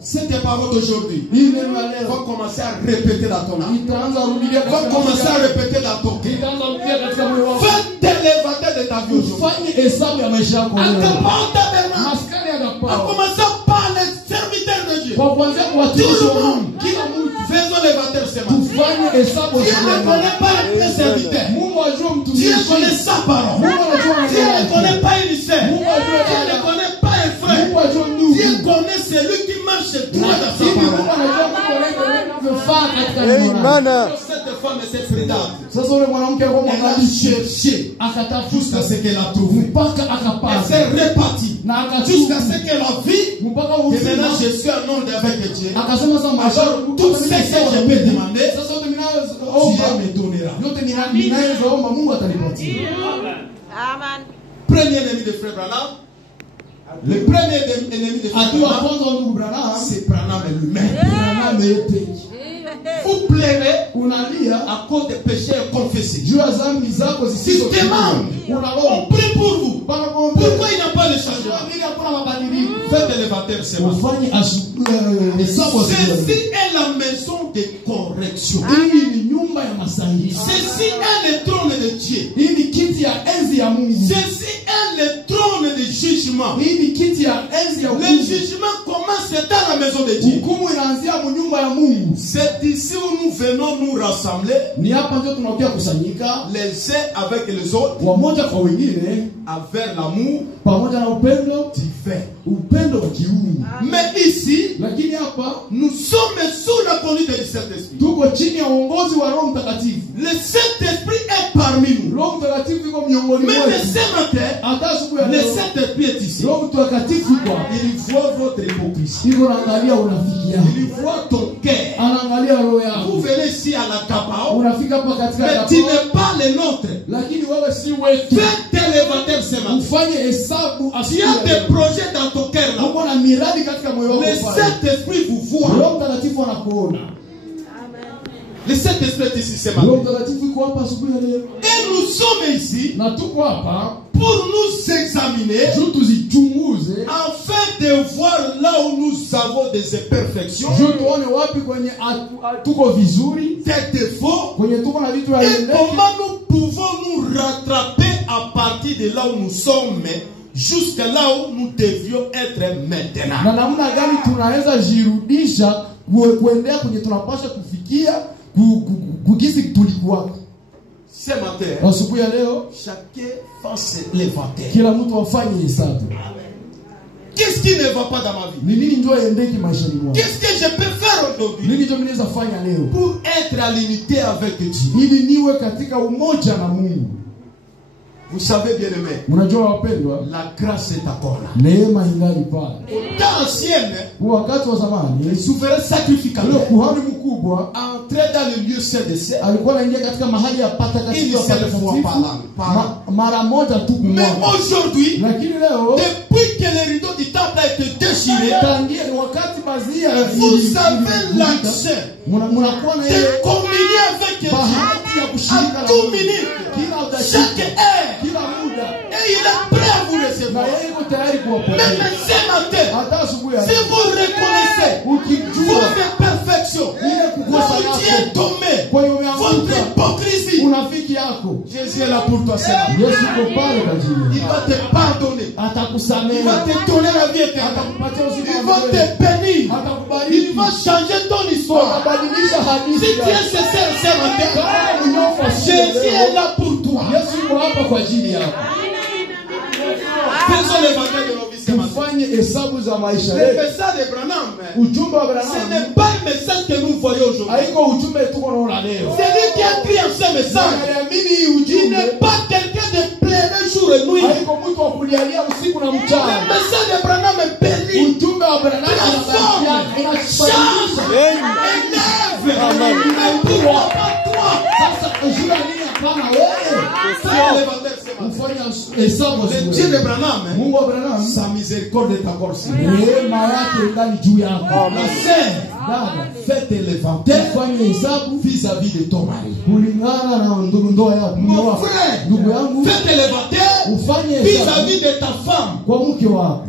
Cette parole d'aujourd'hui, Hii neno ya leo va commencer à répéter dans ton âme. itaanza rudia Va commencer à répéter dans ton cœur. itaanza rudia katika moyo wako. Fais l'élévateur de ta vie aujourd'hui. Ufanye hesabu ya maisha yako leo. Accapare ta maison. Maskani ya En kapao. commençant par les serviteurs de Dieu. Kwa kuanzia kuwatumishi wa Mungu, kila mtu Faisons l'élévateur ce matin. tufanye hesabu Dieu ya ne Mungu. connaît pas les serviteurs. Mungu ajue Dieu mtumishi. connaît sa parole. Mungu anajua Dieu ne neno connaît lake. pas une sœur. Mungu ajue Dieu ne dada. connaît pas un frère. Mungu ajue ndugu. Dieu connaît celui qui marche droit dans sa Lakini Mungu parole. anajua mambo yanavyofaa katika neno lake. Amen. Cette femme était prudente. Sasa yule mwanamke alikuwa Elle a mwangalifu, cherché akatafuta jusqu'à ce qu'elle a trouvé. mpaka Elle akapata s'est répartie na jusqu'à akatubu ce qu'elle a vu mpaka que maintenant uzima. je suis en ordre avec Dieu. Akasema sasa maisha Alors tout ce que je peux demander, sasa yote Dieu ninayoomba me donnera. yote ninayoomba Mungu atanipatia. Amen. Premier ennemi de Frère Branham, le premier ennemi de Frère Adui wa Branham, kwanza wa ndugu Branham, c'est Branham lui-même. Branham yeye Vous pleurez unalia à cause des péchés confessés. juu ya dhambi zako Il zisizo demande, on prie pour vous. Pourquoi il n'y a pas de changement? Faites l'élévateur ce matin. ufanye hesabu asubuhi. Ceci est la maison de correction. Hii ni nyumba ya masahihi. Ceci est le trône de Dieu. Hii ni kiti ya enzi ya Mungu. Ceci est le trône de jugement. Hii ni kiti ya enzi ya Le Mungu. jugement commence dans la maison de Dieu. Hukumu inaanzia mu nyumba ya Mungu. C'est ici où nous venons nous rassembler Ni hapa ndio tunakuja kusanyika les uns avec les autres wamoja kwa wengine avec l'amour pamoja na upendo divin. upendo wa kiungu. Mais ici, Lakini hapa nous sommes sous la conduite du Saint-Esprit. tuko chini ya uongozi wa Roho Mtakatifu. Le Saint-Esprit est parmi nous. Roho Mtakatifu yuko miongoni Même mwetu. ce matin, Hata asubuhi ya le leo Saint-Esprit est ici. Roho Mtakatifu yuko hapa. Il voit votre hypocrisie. Iko naangalia unafiki yako. Il voit ton cœur. Anaangalia roho Vous yako. venez ici à la Kabao, Unafika hapa katika mais tu n'es pas le nôtre. lakini wewe si wetu. Faites l'élévateur ce matin. Ufanye hesabu Tu asubuhi. as des projets dans ton cœur là. Uko na miradi katika moyo wako Le pale. Saint-Esprit vous voit. Roho Mtakatifu anakuona. Le Saint-Esprit est ici ce Roho matin. Mtakatifu yuko hapa asubuhi ya leo. Et nous sommes ici Na tuko hapa pour nous examiner juu tuzichunguze, afin de voir là où nous avons des imperfections, juu tuone wapi kwenye tuko vizuri, des défauts, kwenye tuko na vitu et haviendeki, comment nous pouvons nous rattraper à partir de là où nous sommes jusqu'à là où nous devions être na maintenant. namna gani tunaweza jirudisha kuendea kwenye tunapasha kufikia kukisi tulikuwa. Ce matin, Asubuhi ya leo chacun fasse l'éventaire. kila mtu afanye hesabu. Qu'est-ce qui ne va pas dans ma vie? Ni nini ndio iendeki maishani mwangu? Qu'est-ce que je peux faire aujourd'hui Nini ndio ninaweza fanya leo pour être à l'unité avec Dieu? ili niwe katika umoja na Mungu? Vous savez bien aimé, Unajua wapendwa, la grâce est encore là. neema ingali pale. Au temps ancien, Wakati wa le zamani souverain yule sacrificateur kuhani mkubwa entrait dans le lieu saint de saint. alikuwa anaingia katika mahali ya patakatifu Ili seule fois par an. mara moja tu kwa Mais mwaka. aujourd'hui, Lakini leo depuis que le rideau du temple a été déchiré, tangia wakati bazia vous avez l'accès mnakuwa na de ile communier avec Dieu bahati ya kushirika à na tout Mungu. minute, Kila chaque dakika, heure, kila muda, et il est prêt à vous na recevoir. yeye yuko tayari Mais kuwapokea. ce matin, Hata asubuhi ya si leo vous reconnaissez ukijua votre imperfection, ile kukosa votre Dieu yako tombé, kwenye votre umeanguka, hypocrisie, unafiki yako, Jésus est là pour toi, c'est là. Yesu yuko pale kwa ajili Il yako. va te pardonner. Il Atakusamehe, va te donner la vie éternelle. atakupatia uzima Il wa va milele, te bénir. Il atakubariki, va changer ton histoire. atabadilisha Si hadithi tu es yako. sincère ce matin, Kama unyofa Jésus est là pour toi. Yesu yuko hapa kwa ajili yako. Faisons l'évangile de nos vies ce matin. Tufanye hesabu za maisha Le yetu. message de Branham, Ujumbe wa ce Branham n'est pas un message que nous voyons aujourd'hui. haiko ujumbe tuko naona leo. C'est lui qui a écrit ce message. Anaamini Il ujumbe haiko mtu wa kulialia usiku na mchana. Le message de Branham est béni. Ujumbe wa Branham unabadilisha. Amen. Sasa ujumbe nini hapana wewe? Le Dieu de Branham, Mungu wa Branham, sa miséricorde est encore sur lui. Neema yake ndani juu yako. Ma sœur, Dada, faites l'inventaire fanye hesabu vis-à-vis de ton mari. kulingana na ndoa yako. Mon frère, Ndugu yangu, faites l'inventaire ufanye vis-à-vis hesabu de ta femme. kwa mke wako.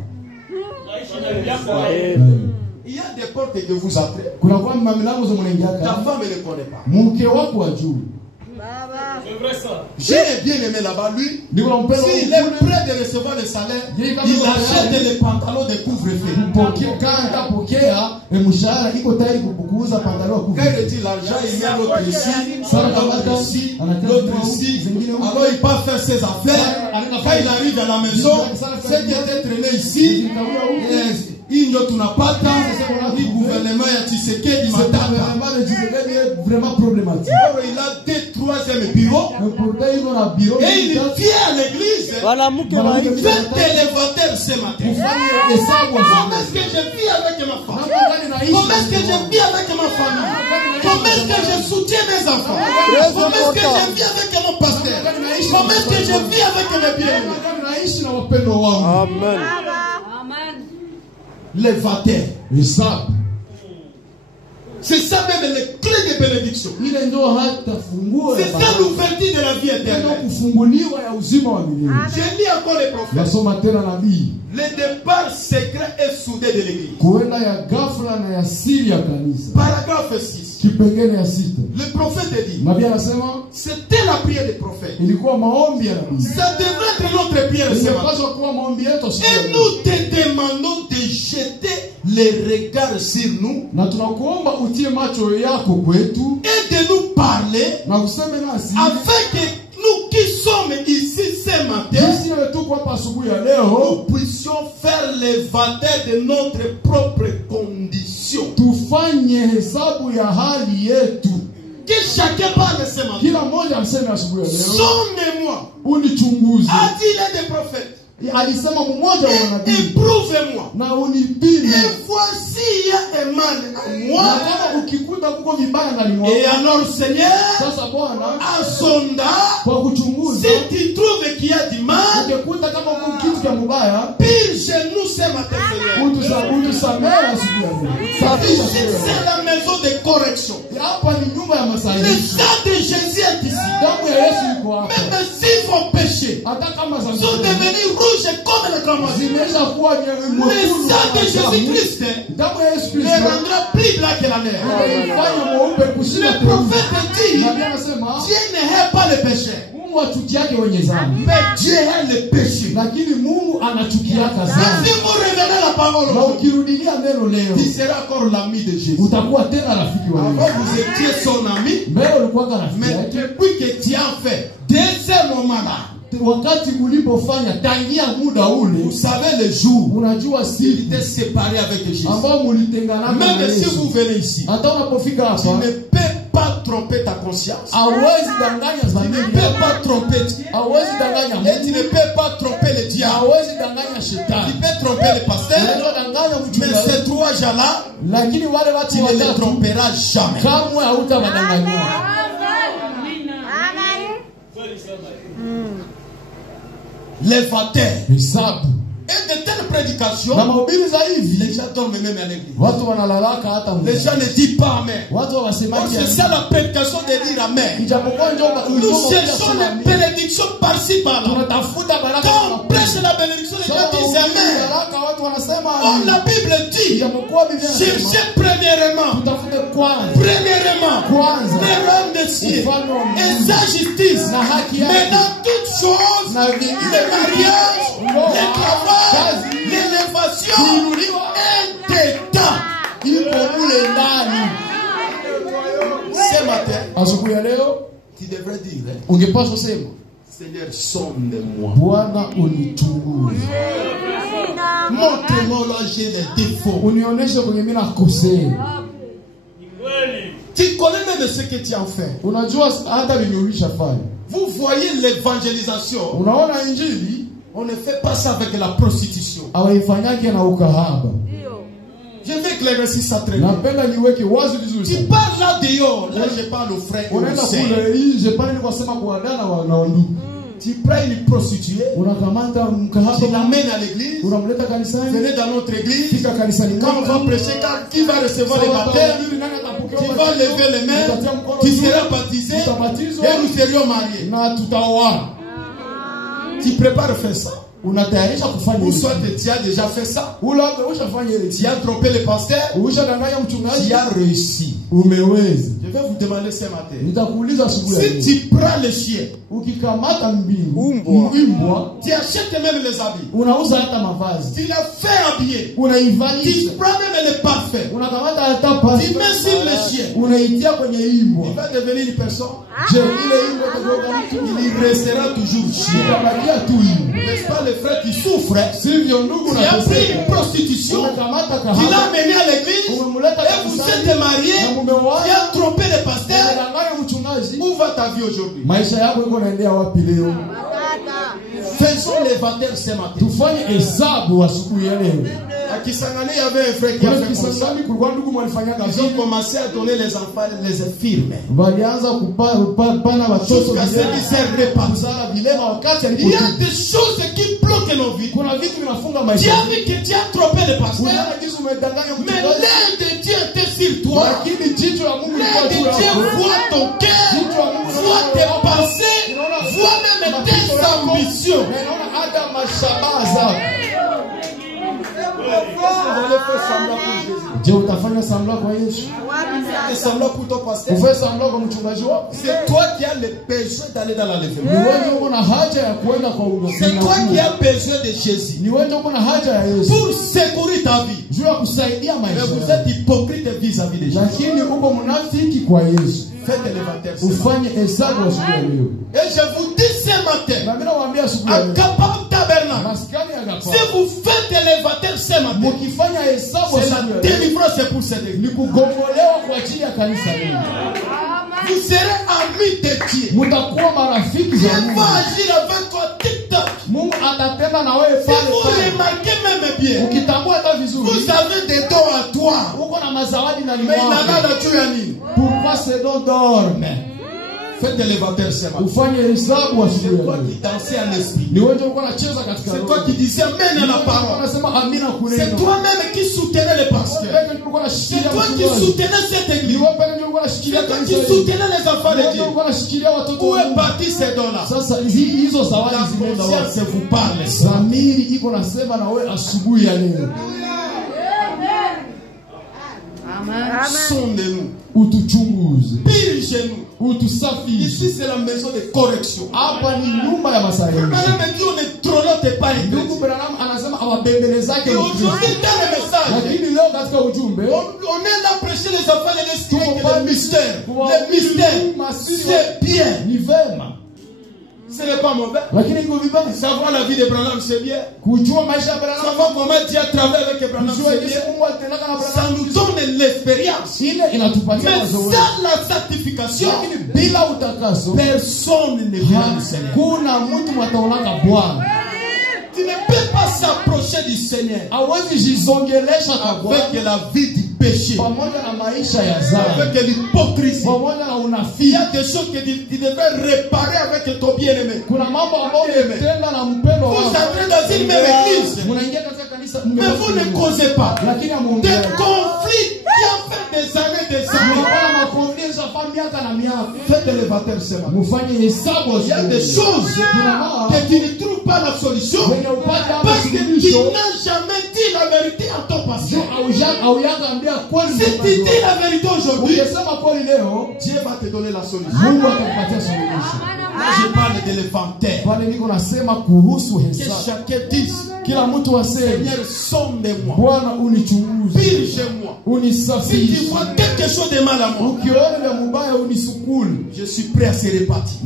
Il y a des portes que vous entrez. Kuna kwa milango za Ta mnaingiaka. femme ne connaît pas. Mke wako ajue. C'est vrai ça. J'ai bien aimé là-bas, lui. Ndio unampenda S'il est prêt de recevoir le salaire, il achète les pantalons de couvre-feu. kupokea kanga pokea mshahara iko tayari kukuuza pantalon Quand kuvu. il dit l'argent, il y a l'autre ici, l'autre ici, l'autre ici. Alors il part faire ses affaires. Quand il arrive à la maison, ce qui était traîné ici, il ne n'a pas tant. Le gouvernement a Tshisekedi Matata. Vraiment problématique. Alors il a 2-3e bureau. Et il vient à l'église. Faites l'éventaire ce matin. Comment est-ce que je vis avec ma femme? Comment est-ce que je vis avec ma famille? Comment est-ce que je soutiens mes enfants? Comment est-ce que je vis avec mon pasteur? Comment est-ce que je vis avec mes bien-aimés? Amen. L'éventaire. C'est ça même les clés de bénédiction. C'est ça l'ouverture de la vie éternelle. Je J'ai lu encore les prophètes. Le départ secret et soudé de l'église. Paragraphe 6. Le prophète dit, c'était la prière des prophètes. Ça devrait être notre prière ce matin. Et nous te demandons de jeter les regards sur nous et de nous parler afin que nous qui sommes ici ce matin, nous puissions faire l'inventaire de notre propre condition. Que chacun parle ce matin. Sonne-moi. A-t-il des prophètes? Éprouve-moi. Et voici il y a un mal en moi. Et alors Seigneur, à sonda, si tu trouves qu'il y a du mal, pile chez nous ce matin Seigneur. C'est la maison de correction. Le sang de Jésus est ici. Même si vos péchés sont devenus rouges comme le cramoisi, le sang de Jésus-Christ les rendra plus blancs que la neige. Le prophète dit, Dieu ne hait pas le péché, mais Dieu hait le péché. Si vous révélez la parole, tu seras encore l'ami de Jésus. Avant vous étiez son ami, mais depuis que tu as fait dès ce moment-là, vous savez le jour où il était séparé avec Jésus. Même si vous venez ici, tu ne peux pas tromper ta conscience. Tu ne peux pas tromper Dieu. Et tu ne peux pas tromper le diable. Tu peux tromper le pasteur, mais ces trois gens-là, tu ne les tromperas jamais. L'éventaire. Et de telles prédications, les gens dorment même à l'église. Les gens ne disent pas Amen. C'est ça la prédication de dire Amen. Nous cherchons les bénédictions par-ci par-là. Quand on prêche la bénédiction, les gens disent Amen. Or la Bible dit, cherchez premièrement les royaumes des cieux et sa justice. Maintenant toutes choses, le mariage, le travail, l'élévation est dedans. Ce matin, tu devrais dire, Seigneur, sonde-moi. Montre-moi là j'ai des défauts. Tu connais même ce que tu as fait. Vous voyez l'évangélisation. On ne fait pas ça avec la prostitution. Je vais éclaircir ça très bien. Tu parles là dehors. Là, je parle aux frères et aux sœurs. Tu prends une prostituée, tu l'amènes à l'église, venez dans notre église, quand on va prêcher, qui va recevoir les baptêmes, tu vas lever les mains, tu seras baptisé, et nous serions mariés. Tu prépares à faire ça. Ou soit tu as déjà fait ça. Tu as trompé le pasteur. Tu as réussi. Je vais vous demander ce matin. Si tu prends le chien, tu achètes même les habits. Tu l'as fait habiller. Tu prends même les parfums. Tu mets sur le chien. Il va devenir une personne. Il restera toujours chien. N'est-ce pas, les frères qui souffrent, qui a pris une prostitution, qui l'a amené à l'église, et vous êtes mariés, qui a trompé les pasteurs. Où va ta vie aujourd'hui? Faisons l'éventaire ce matin. À Kisangani, il y avait un frère qui a fait comme ça. Ils ont commencé à donner les enfants les infirmes. Il y a des choses qui bloquent nos vies. Tu as vu que tu as trompé les pasteurs. Mais l'air de Dieu était sur toi. L'air de Dieu voit ton cœur, voit tes pensées, voit même tes ambitions. Dieu t'a fait semblant pour Jésus. Semblant pour ton pasteur. C'est toi qui as le besoin d'aller dans l'enlèvement. C'est toi qui as besoin de Jésus pour secourir ta vie. Mais vous êtes hypocrite vis-à-vis de Jésus. Faites l'éventaire. Et je vous dis ce matin, à Kapam Tabernacle, si vous faites l'éventaire ce matin, c'est la délivrance pour cette église. Vous serez amis de Dieu. Dieu va agir avec toi TikTok. Si vous remarquez même bien, vous avez des dons à toi, mais il n'a pas de tuer. Pourquoi ces dons dorment? Faites de l'éventaire ce matin. C'est toi qui dansais en esprit. C'est toi qui disais amen à la parole. C'est toi-même qui soutenais les pasteurs. C'est toi qui soutenais cette église. C'est toi qui soutenais les enfants de Dieu. Où est parti ces dons-là? La conscience vous parle. Sondez-nous. Purgez-nous. Ici c'est la maison de correction. Madame dit on ne trolote pas. Et aujourd'hui dans le message, on est là à prêcher les enfants de l'esprit. Le mystère, c'est bien. Ce n'est pas mauvais. Savoir la vie de Branham, c'est bien. Savoir comment Dieu a travaillé avec Branham, c'est bien. Ça nous donne l'expérience. Mais sans la sanctification, personne ne verra le Seigneur. Tu ne peux pas s'approcher du Seigneur avec la vie du péché, avec l'hypocrisie. Il y a des choses que tu devrais réparer avec ton bien-aimé. Vous entrez dans une même église, mais vous ne causez pas. Des conflits qui ont fait des années, des années. Faites l'éventaire ce matin. Il y a des choses que tu ne trouves pas la solution parce que tu n'as jamais dit la vérité à ton pasteur. Si tu dis la vérité aujourd'hui, Dieu va te donner la solution. Là, je parle de l'éventaire. Que chacun dise, Seigneur, sonde-moi, purge-moi. Si tu vois quelque chose de mal à moi, je suis prêt à se répartir.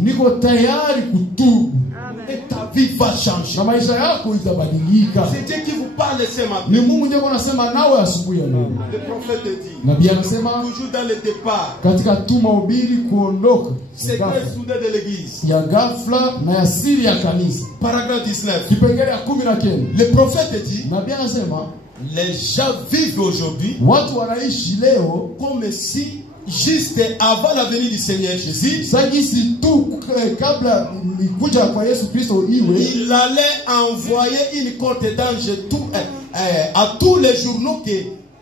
Et ta vie va changer. Na maisha yako itabadilika. C'est Dieu qui vous parle ce matin. Ni Mungu ndiye anasema nawe asubuhi ya leo. Le prophète dit. Nabii anasema Toujours dans le départ. katika tuma ubiri kuondoka. Secret soudain de l'église. Ya ghafla na ya siri ya kanisa. Paragraphe 19. Kipengele ya 19. Le prophète dit. Nabii anasema Les gens vivent aujourd'hui. Watu wanaishi leo comme si juste avant la venue du Seigneur Jésus. Sagisi tu kabla kuja kwa Yesu Kristo iwe. Il allait envoyer une cohorte d'anges à tous les journaux que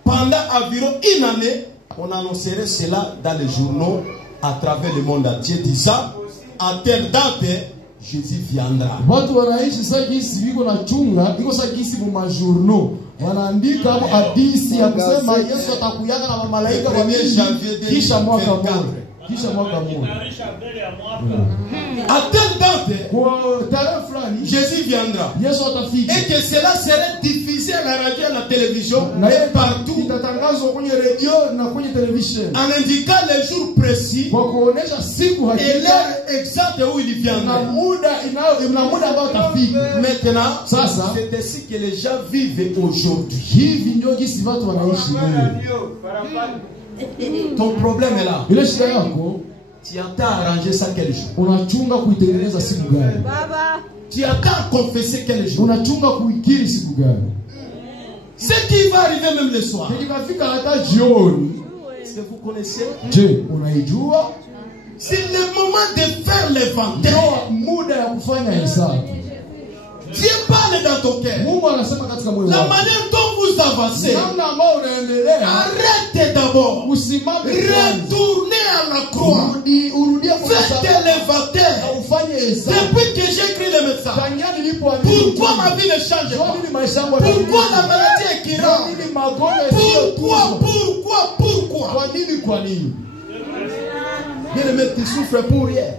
pendant environ une année, on annoncerait cela dans les journaux à travers le monde entier, disant à telle date Jésus viendra. Watu wanaishi sagisi viko na chunga, iko sagisi mu majournaux. Wanaandika hadithi ya kusema Yesu atakuyaga na malaika wa kisha mwaka mmoja. Kisha mwaka mmoja. À telle date, Jésus viendra. Et que cela serait diffusé à la radio et à la télévision partout. En indiquant les jours précis et l'heure exacte où il viendra. Maintenant, c'est ainsi que les gens vivent aujourd'hui. Ton problème est là. Tu as qu'à arranger ça quel jour? Tu as qu'à confesser quel jour? Ce qui va arriver même le soir. Est-ce que vous connaissez? C'est le moment de faire l'inventaire. Dieu parle dans ton cœur. La manière dont vous avancez, arrêtez d'abord. Retournez à la croix. Faites l'inventaire. Depuis que j'ai écrit le message, pourquoi ma vie ne change pas? Pourquoi la maladie est curable? Pourquoi? Bien-aimé, tu souffres pour rien.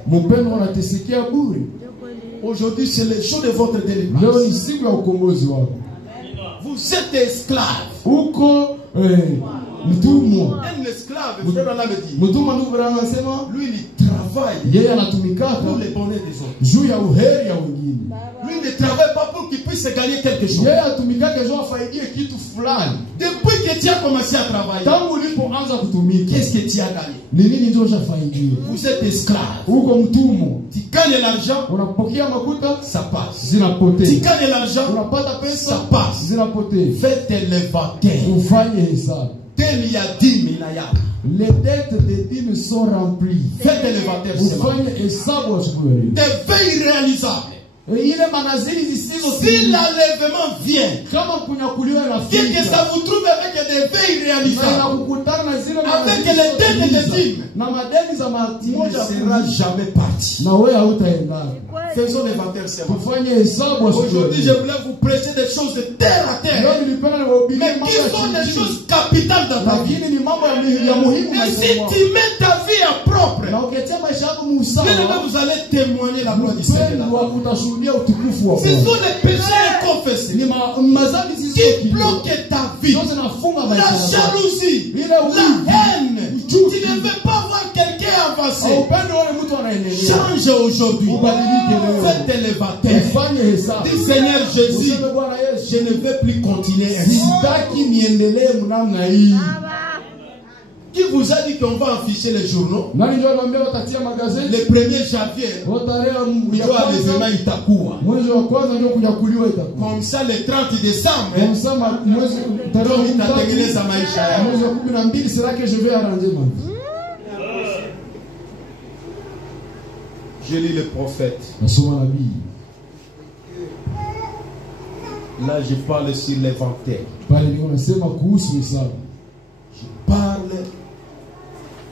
Aujourd'hui, c'est le jour de votre délivrance. Vous êtes esclave. Un esclave, lui, il travaille pour le bonheur des autres. Lui, il ne travaille pas pour qu'il puisse gagner quelque chose. Depuis que tu as commencé à travailler, qu'est-ce que tu as gagné? Vous êtes esclave. Tu gagnes l'argent, ça passe. Tu gagnes l'argent, ça passe. Faites l'inventaire. Tel il y a 10 000 les dettes des dîmes sont remplies. Faites l'inventaire. Des faits irréalisables. Si l'enlèvement vient, que ça vous trouve avec des faits irréalisables, avec les dettes des dîmes, il ne sera jamais parti. Faisons l'inventaire. Aujourd'hui, je voulais vous prêcher des choses de terre à terre, mais qui sont des choses capitales dans ta vie. Et si tu mets ta vie à propre, vous allez témoigner la gloire du Seigneur. Ce sont les péchés inconfessés qui bloquent ta vie. La jalousie, la haine. Tu ne veux pas voir quelqu'un avancer. Change aujourd'hui. Faites l'éventaire. Dis Seigneur Jésus, je ne veux plus continuer ainsi. Qui vous a dit qu'on va afficher les journaux? Le 1er janvier, il doit l'événement Itakuwa. Comme ça, le 30 décembre, je lis le prophète. Là, je parle sur l'inventaire. Je parle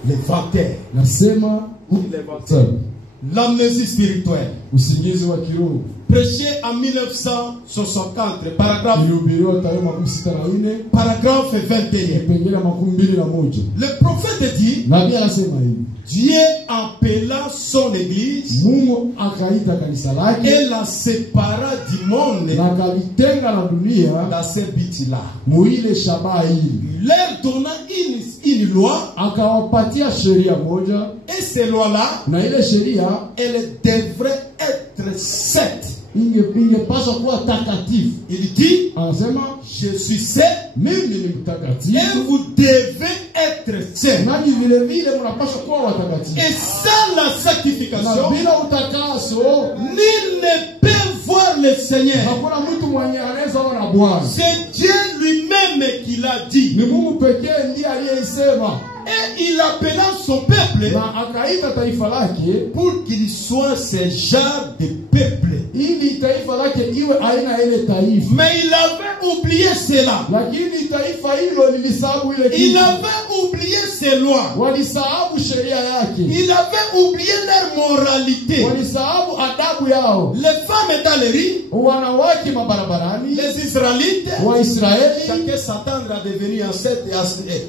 l'inventaire. L'amnésie spirituelle. Prêché en 1964, paragraphe 21. Le prophète dit, Dieu appela son église et la sépara du monde dans ce but-là. Leur donna une loi, et ces lois-là, elles devraient être 7. ingepaswa kuwa takatifu. Il dit, Anasema je suis saint, mimi ni mtakatifu, et vous devez être saint. nani vile vile mnapaswa kuwa watakatifu. Et sans la Na sanctification, bila utakaso nul ne peut voir le Seigneur. hakuna mtu mwenye anaweza ona Bwana. C'est Dieu lui-même qui l'a dit. Ni Mungu pekee ndiye aliyesema, Et il appela son peuple na akaita taifa lake pour qu'il soit ce genre de peuple. ili taifa lake iwe aina ile taifa. Mais il avait oublié cela. Lakini taifa hilo lilisahau ile Il kitu. avait oublié ses lois. Walisahau sheria yake, Il avait oublié leur moralité. walisahau adabu yao. Les femmes dans les rues, Wanawake mabarabarani, les Israélites, Waisraeli, chacun s'attendre à devenir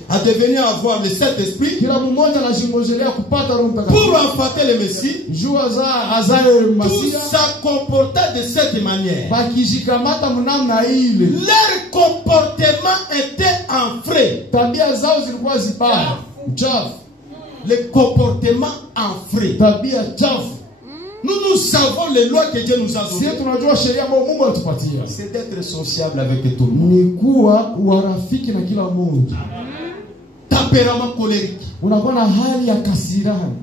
à devenir avoir le Saint-Esprit kila mmoja anazunguzelea kupata Roho Mtakatifu pour enfanter le Messie. jua za azayo Tout Masia, ça comportait de cette manière. bakijikamata mnamna ile. Leur comportement était en frais. Tabia zao zilikuwa zibaya, uchafu, Le comportement en frais. tabia chafu. Nous savons les lois que Dieu nous a Sisi données. tunajua sheria ambayo Mungu alitupatia C'est d'être sociable avec tout le monde. ni kuwa warafiki na kila mmoja. Tempérament colérique. Unakuwa na hali ya kasirani,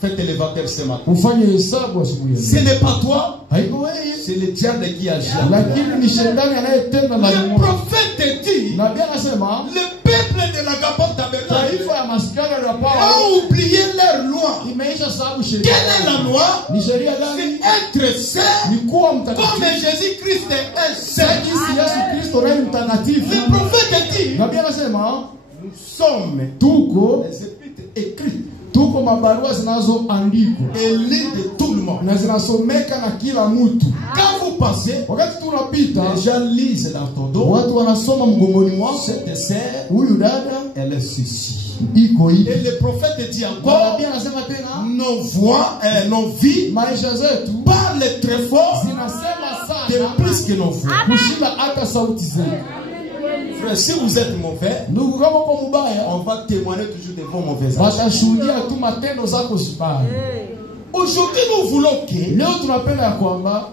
Faites l'éventaire ce matin. ufanye hesabu asubuhi ya Ce leo. n'est pas toi, Haiko wewe, c'est le diable qui agit. lakini ni shetani anayetenda ndani Le mwako. prophète dit, Nabii anasema le peuple de la Gabon tabernacle taifa ya maskani ya a Paulo oublié leur loi. imeisha sababu sheria. Quelle est la loi? Ni sheria C'est gani? être saint Ni kuwa comme mtakatifu. Jésus-Christ est un saint. Jinsi Yesu Kristo naye mtakatifu. Le prophète dit, Nabii anasema nous sommes tuko les épîtres écrites tuko mabarua zinazoandikwa et lues de tout le monde. na zinasomeka na kila mtu. Quand vous passez, Wakati tunapita, les gens lisent dans ton dos, watu wanasoma mgongoni mwako, cette sœur, huyu dada elle est ceci. iko hivi. Et le prophète dit encore, Nabii anasema tena nos voix, nos vies maisha zetu parlent très fort zinasema de sana plus que nos voix. kushinda hata sauti zetu. Frère, si vous êtes mauvais, Ndugu, kama uko mubaya, on va témoigner toujours de vos mauvais actes. watashuhudia tu matendo zako zibaya. Aujourd'hui, nous voulons que Leo tunapenda ya kwamba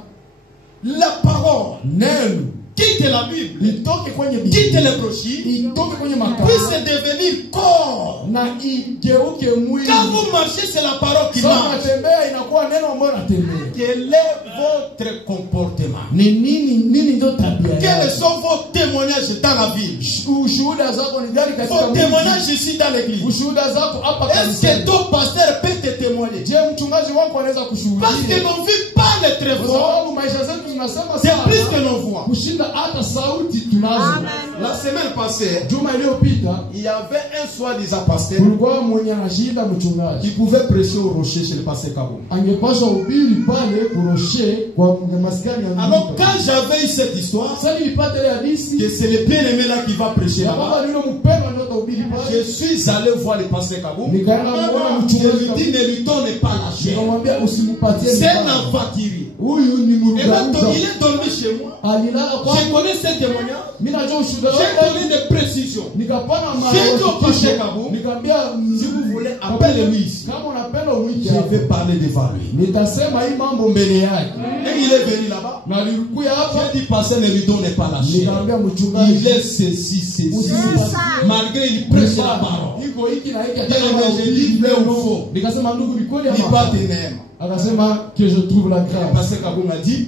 la parole neno quitte la Bible, itoke kwenye quitte Biblia, les brochures, itoke kwenye makao puisse devenir corps. na igeuke mwili. Quand vous marchez, c'est la parole qui Sasa marche. unatembea, inakuwa neno ambalo unatembea. Quel est votre comportement? Ni nini ndio tabia Quels yako? sont vos témoignages dans la ville? Ushuhuda zako ni gani katika Vos mji? témoignages ici dans l'église. Ushuhuda zako hapa Est-ce que kanisani. ton pasteur peut te témoigner? Je, mchungaji wako anaweza Parce que kushuhudia? nos vies parlent très Kwa fort. sababu maisha zetu zinasema C'est plus que sana nos voix. kushinda hata sauti tunazo. La semaine passée, Juma iliyopita il y avait un soi-disant pasteur kulikuwa mwenye anashinda mchungaji, qui pouvait prêcher au rocher chez le pasteur Kabou. angepaswa ubiri pale kuroshe kwa maskani ya Alors Mungu. quand j'avais eu cette histoire, Sasa nilipata ile hadithi que c'est le bien-aimé là qui va prêcher ya là-bas, kwamba yule mpendwa ndio atahubiri je pale. suis allé voir le pasteur Kabou. Nikaenda kuona Je mchungaji lui dis, ne lui donne pas la chair. nikamwambia usimpatie C'est un mipaka. enfant qui rit. Huyu ni Et maintenant, mrugaruga. il est dormi chez moi. Alilala Je kwangu. connais ces témoignages. Mimi najua ushuhuda J'ai wake. donné des précisions. Nikapana J'ai dit au pasteur mahakikisho. Kabou, Nikamwambia si vous voulez, appelez-lui ici. kama unapenda umwite Je hapa. vais parler devant lui. Nitasema hii mambo mbele yake. Et il est venu là-bas. Na nilikuya hapa J'ai dit, pasteur, ne lui donne pas la chair. nikamwambia Il mchungaji est ceci, ceci, ceci. Malgré il prêche la parole. iko hiki na hiki Bien aimé, je dis vrai ou faux. Nikasema ndugu ni kweli Il ama? bat tes neema. Akasema que je trouve la grâce. Pasteur Kabou m'a dit,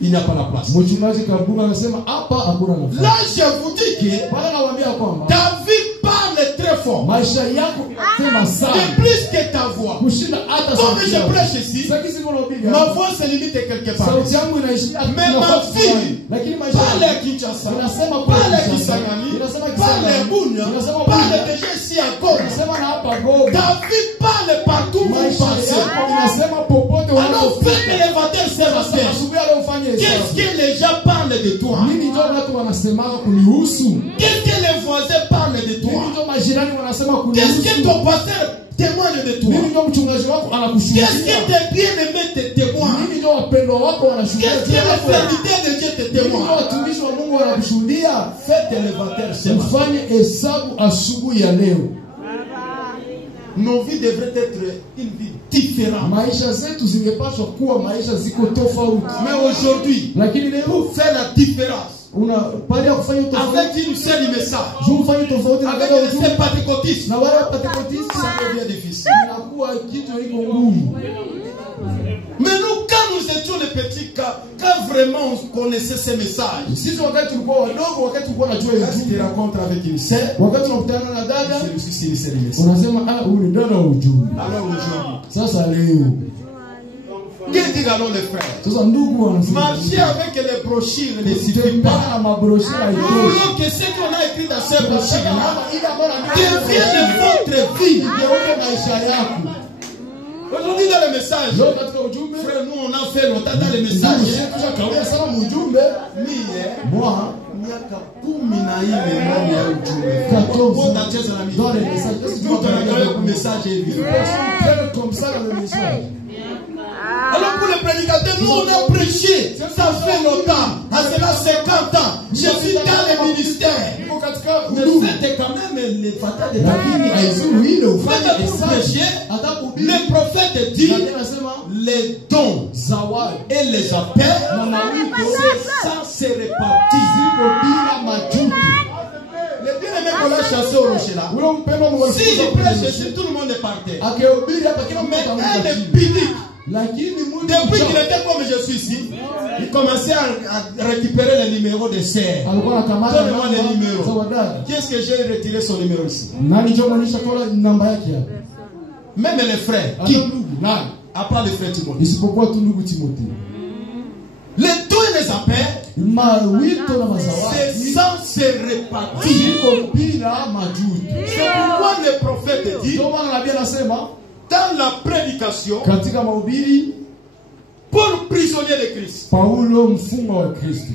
il n'y a pas la place. Mchungaji Kabunga akasema hapa hakuna nafasi. Là, je vous dis que Bwana nawaambia kwamba ta vie parle très fort. maisha yako sema sana C'est plus que ta voix. kushinda hata Comme sauti je yako. prêche ici, Sasa hizi kuna ubiri ma hapa. voix se limite quelque part. Sauti yangu inaishia Mais ma nafasi fulani. vie, Lakini maisha parle à yangu Kinshasa, inasema kwa parle à Kinshasa, Kisangani, inasema parle à Kisangani, Bunia, inasema parle Bunia, de ici à Goma. inasema na hapa Goma. Ta vie parle partout où vous Maisha passez. yako inasema popote Alors unapofika. faites l'éventaire Sasa Sébastien. asubuhi leo ufanye Qu'est-ce hesabu. que les gens parlent de toi? Nini ndio watu wanasema kunihusu? Qu'est-ce que les voisins parlent de Nini toi? ndio majirani wanasema Qu'est-ce kunihusu? que ton pasteur témoigne de toi? Nini ndio mchungaji wako Qu'est-ce anakushuhudia? que tes bien-aimés te témoignent? Nini ndio wapendwa wako wanashuhudia? Qu'est-ce que les serviteurs de Dieu te Nini ndio témoignent? watumishi wa Mungu wanakushuhudia? Faites l'éventaire ce matin. Mfanye hesabu asubuhi ya leo. Nos vies devraient être une vie différentes. Maisha zetu zingepaswa kuwa maisha ziko tofauti. Mais aujourd'hui, Lakini leo pour faire la différence una pale ya kufanya tofauti. avec une seule message, Ufanye tofauti na avec kama les ujumbe. seul pentecôtistes, Na wale Pentecoste ça devient difficile. inakuwa kitu iko ngumu. Mais nous, quand nous étions les petits, quand vraiment on connaissait ces messages, Sisi wakati tulikuwa wadogo, wakati tulikuwa tunajua quand tu ujumbe, te rencontres avec une sœur, wakati tunakutana na dada, c'est le seul message. unasema huyu ni dada wa ujumbe. Alors aujourd'hui, Sasa leo, qu'est-ce que alors les frères? sasa ndugu wanasema Marcher avec les brochures ne suffit pas. kutembea na mabroshura haitoshi. Voulons que ce qu'on a écrit dans ces brochures-là Ile ambayo devienne votre vie. igeuke maisha yako. Aujourd'hui, dans le message, Leo katika ujumbe, frère, nous on a fait longtemps dans les ndugu messages. zetu tunakawia sana mujumbe. Moi, Miaka 14 ndani ya ujumbe. 14 Utacheza na dans les mimi. messages. Nous tunaangalia kwa message hivi. Personne comme ça dans le message. Alors pour les prédicateurs, nous on a prêché. Ça fait longtemps. À cela 50 ans. Je suis dans le ministère. Niko katika Mais huduma. faites quand même les fatales de Lakini haizuru ile ufanye Faites pour hesabu. prêcher. Hata kuhubiri. Le prophète dit Nabii anasema les dons zawadi et les appels, na mawito c'est ça se répartit. ziko bila majuto. Les bien-aimés qu'on a chassé au rocher là. Ule mpendo mwa Si je prêche ici, tout le monde est par terre. akihubiri hapa kila mtu Mais atamuka elle est chini. biblique. Lakini Mungu Depuis qu'il était comme je suis ici, il commençait à récupérer les numéros de serre. alikuwa anakamata Donne-moi les namba za numéros. wadada. Qu'est-ce que j'ai retiré son numéro ici? Nani ndio mwanisha kwa namba yake hapa? Même les frères. Hata Qui? ndugu nani? À part les frères Timothée. Isipokuwa tu ndugu Timotheo. Les dons et les appels, Mawito na c'est mazawadi sans se répartir. ziko bila majuto. C'est pourquoi le prophète dit, Ndio maana nabii anasema dans la prédication, katika mahubiri, Paul, prisonnier de Christ, Paulo mfungwa wa Kristo,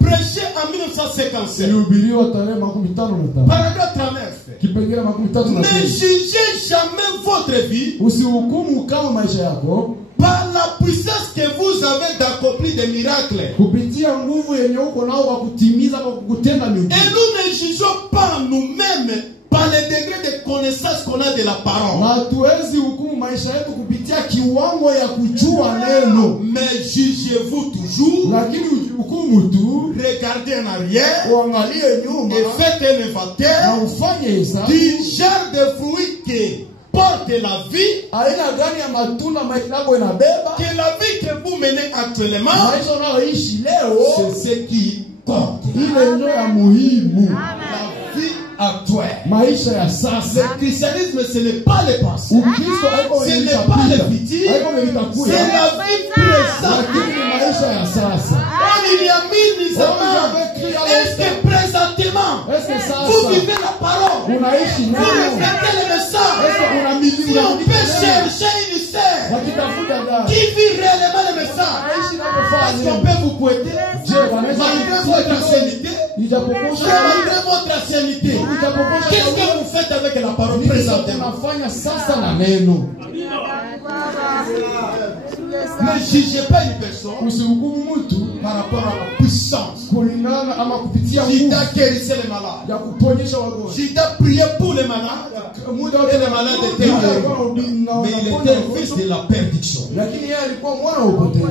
prêché en 1957, ilihubiriwa tarehe 55, paragraphe 39. kipengele 33. Ne jugez jamais votre vie Usihukumu kama maisha yako par la puissance que vous avez d'accomplir des miracles. kupitia nguvu yenye uko nao wa kutimiza kwa kutenda Et miujiza. nous ne jugeons pas nous-mêmes par le degré de connaissance qu'on a de la parole. Na hatuwezi hukumu maisha yetu kupitia kiwango ya kujua neno, Mais jugez-vous toujours, lakini hukumu tu, regardez en arrière uangalie nyuma et faites un na inventaire ufanye hesabu du genre de fruits qui porte la vie, aina gani ya matunda maisha yako inabeba. que la vie que vous menez actuellement, Maisha unayoishi leo c'est ce qui compte. ile ndio ya muhimu. La vie actuelle. Maisha ya sasa, Le christianisme, ce n'est pas le passé. Ukristo haiko Ce wenye n'est pas le vitapita, futur. haiko wenye C'est vitakuya, la vie présente. lakini ni maisha ya sasa. On il y a mille ans. Est-ce que présentement, Est-ce que vous sasa vivez la parole? unaishi Vous neno? reflétez le message. Est-ce que Si on peut unamiliki chercher une sœur wakitafuta gari qui vit réellement le message, aishi est-ce navyofanya? qu'on peut vous couetter? Je wanaweza Malgré votre ancienneté, ijapokuwa malgré votre ancienneté, qu'est-ce que vous faites avec la parole présentement? tunafanya sasa na neno. Ne jugez pas une personne Usihukumu mtu par rapport à la puissance. kulingana ama kupitia Judas nguvu guérissait les malades. ya kuponyesha wagonjwa. Judas priait pour les malades. Muda Et wote les malades étaient Yuda heureux. alikuwa na- Mais il était le fils de la perdition. lakini yeye alikuwa mwana wa upotevu.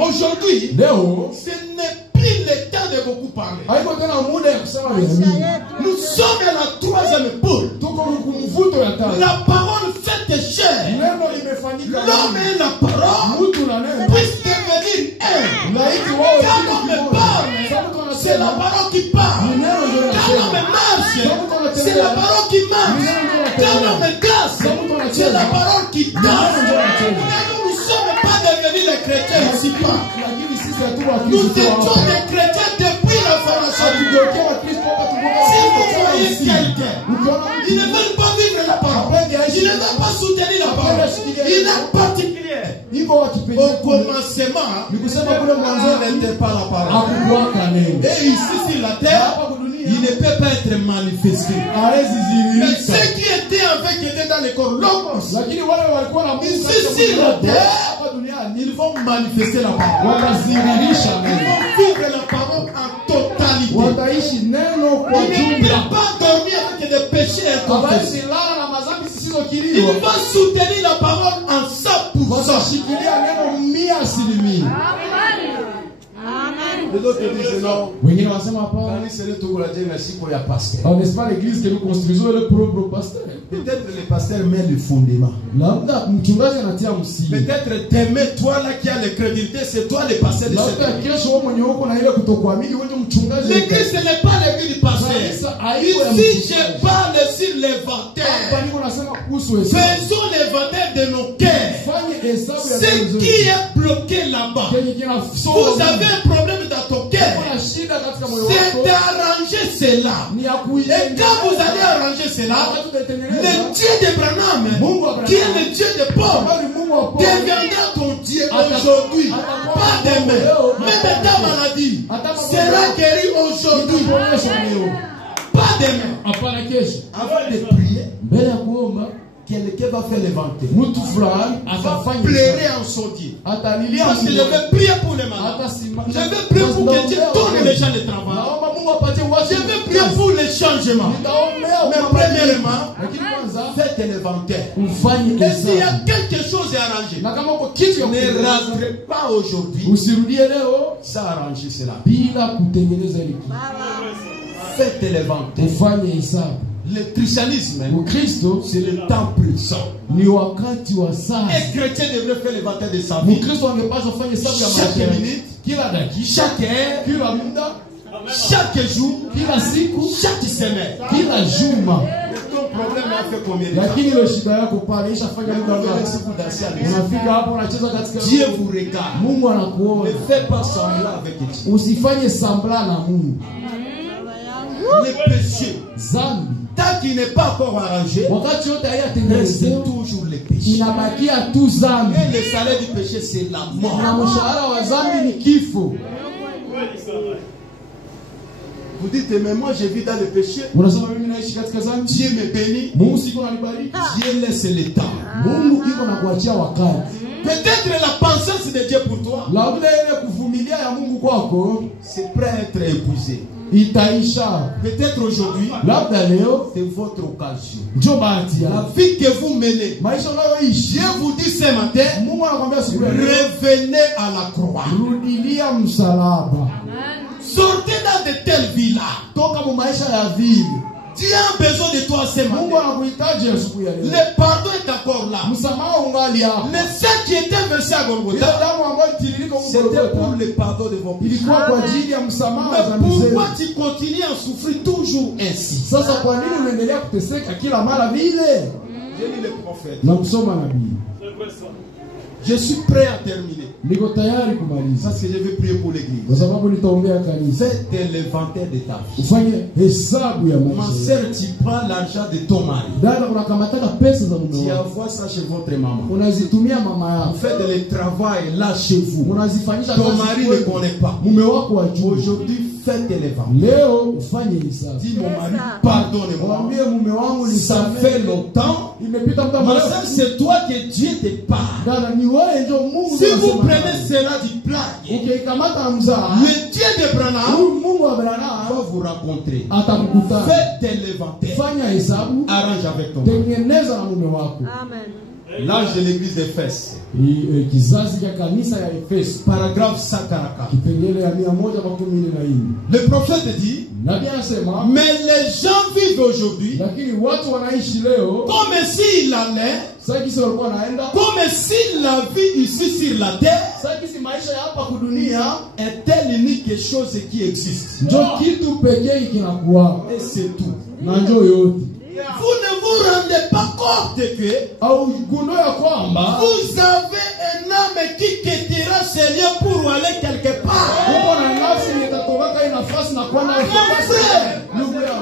Aujourd'hui, Leo ce n'est plus le temps de beaucoup parler. haiko tena muda ya kusema vya mingi. Nous sommes à la troisième poule. Tuko kumvuto ya tatu. La parole faite chair. Neno imefanyika L'homme mwili. et la parole Mtu na neno puissent devenir un. laiti wao Quand kitu l'homme kimoja. parle, Sababu tunasema, c'est la parole qui parle. ni neno ndio Quand l'homme linasema. marche, c'est la parole qui marche. Quand l'homme danse, c'est la parole qui danse. Mais nous ne sommes pas devenus les chrétiens ici pas. Lakini sisi hatuko wa Nous Kristo étions hapa. des chrétiens depuis la formation du Dieu. Hatujokea wa Kristo hapa Si vous tuko voyez quelqu'un, ukiona il ne veut pas vivre la parole. Il ne veut pas soutenir la parole. Il est particulier. iko wa Au kipekee commencement, ni kusema kule mwanzo il n'était pas la parole. hakukuwaka neno. Et ici sur la terre, Hapa kudunia il ne peut pas être manifesté. hawezi Mais zihirisha. ceux qui étaient avec étaient dans le corps logos. Lakini wale walikuwa na Mungu Ici katika sur la mwili wao, terre, hapa duniani ils vont manifester la parole. watazidhihirisha Ils neno. vont vivre la parole en totalité. Wataishi neno kwa Il ne jumla. peut pas dormir avec des péchés inconfessés. Hawezi lala na madhambi zisizo Il va soutenir la parole en 100%. Les autres disent non. Oh, n'est-ce pas l'église que nous construisons le propre pasteur? Peut-être le pasteur met le fondement. Peut-être t'aimer toi là qui a la crédibilité, c'est toi le pasteur de cette église. L'église ce n'est pas l'église du pasteur. Ici je parle sur l'inventaire. Faisons l'inventaire de nos cœurs. Ce qui est bloqué là-bas. Vous avez un problème dans ton cœur. C'est d'arranger cela. Et quand vous allez arranger cela, le Dieu d'Abraham, qui est le Dieu de Paul, deviendra ton Dieu aujourd'hui, pas demain. Même ta maladie sera guérie aujourd'hui, pas demain. Avant de prier, quelqu'un va faire l'inventaire. Va pleurer en son Dieu. Parce que je vais prier pour les malades. Je vais prier pour que Dieu tourne les gens de travail. Je vais prier pour les changements. Mais premièrement, faites l'inventaire. Et s'il y a quelque chose à arranger, ne rentrez pas aujourd'hui sans arranger cela. Faites l'inventaire. Le christianisme, c'est le temps présent. Et chrétien devrait faire l'inventaire de sa vie. Chaque minute, chaque heure, chaque jour, chaque semaine. Ton problème a fait combien de temps? Dieu vous regarde. Ne faites pas semblant avec Dieu. Le péché, tant qu'il n'est pas encore arrangé, reste toujours le péché. Et le salaire du péché, c'est la mort. Vous dites, mais moi je vis dans le péché. Dieu me bénit. Dieu laisse le temps. Peut-être la pensée de Dieu pour toi, c'est prêt à être épousé. Peut-être aujourd'hui, c'est votre occasion. La vie que vous menez, Dieu vous dit ce matin, revenez à la croix. Sortez dans de telles villes-là. Dieu a besoin de toi ce matin. Le pardon est encore là. Le sang qui était versé à Golgotha, c'était pour le pardon de vos péchés. Mais pourquoi tu continues à souffrir toujours ainsi? J'ai lu le prophète. Je suis prêt à terminer. Parce que je vais prier pour l'église. Faites l'inventaire de ta vie. Ma soeur, tu prends l'argent de ton mari. Tu envoies ça chez votre maman. Vous faites le travail là chez vous. Ton mari ne connaît pas. Aujourd'hui, faites l'inventaire. Dis mon mari, pardonne-moi. Ça fait longtemps. Ma soeur, c'est toi que Dieu te parle. Si vous prenez cela du plat, le Dieu d'Abraham va vous rencontrer. Faites l'inventaire. Arrange avec ton mari. Amen. L'âge de l'église d'Éphèse. Paragraphe 144. Le prophète dit, mais les gens vivent aujourd'hui comme s'il allait, comme si la vie ici sur la terre était l'unique chose qui existe. Et c'est tout. Vous ne vous rendez pas compte que vous avez un âme qui quittera ce lieu pour aller quelque part.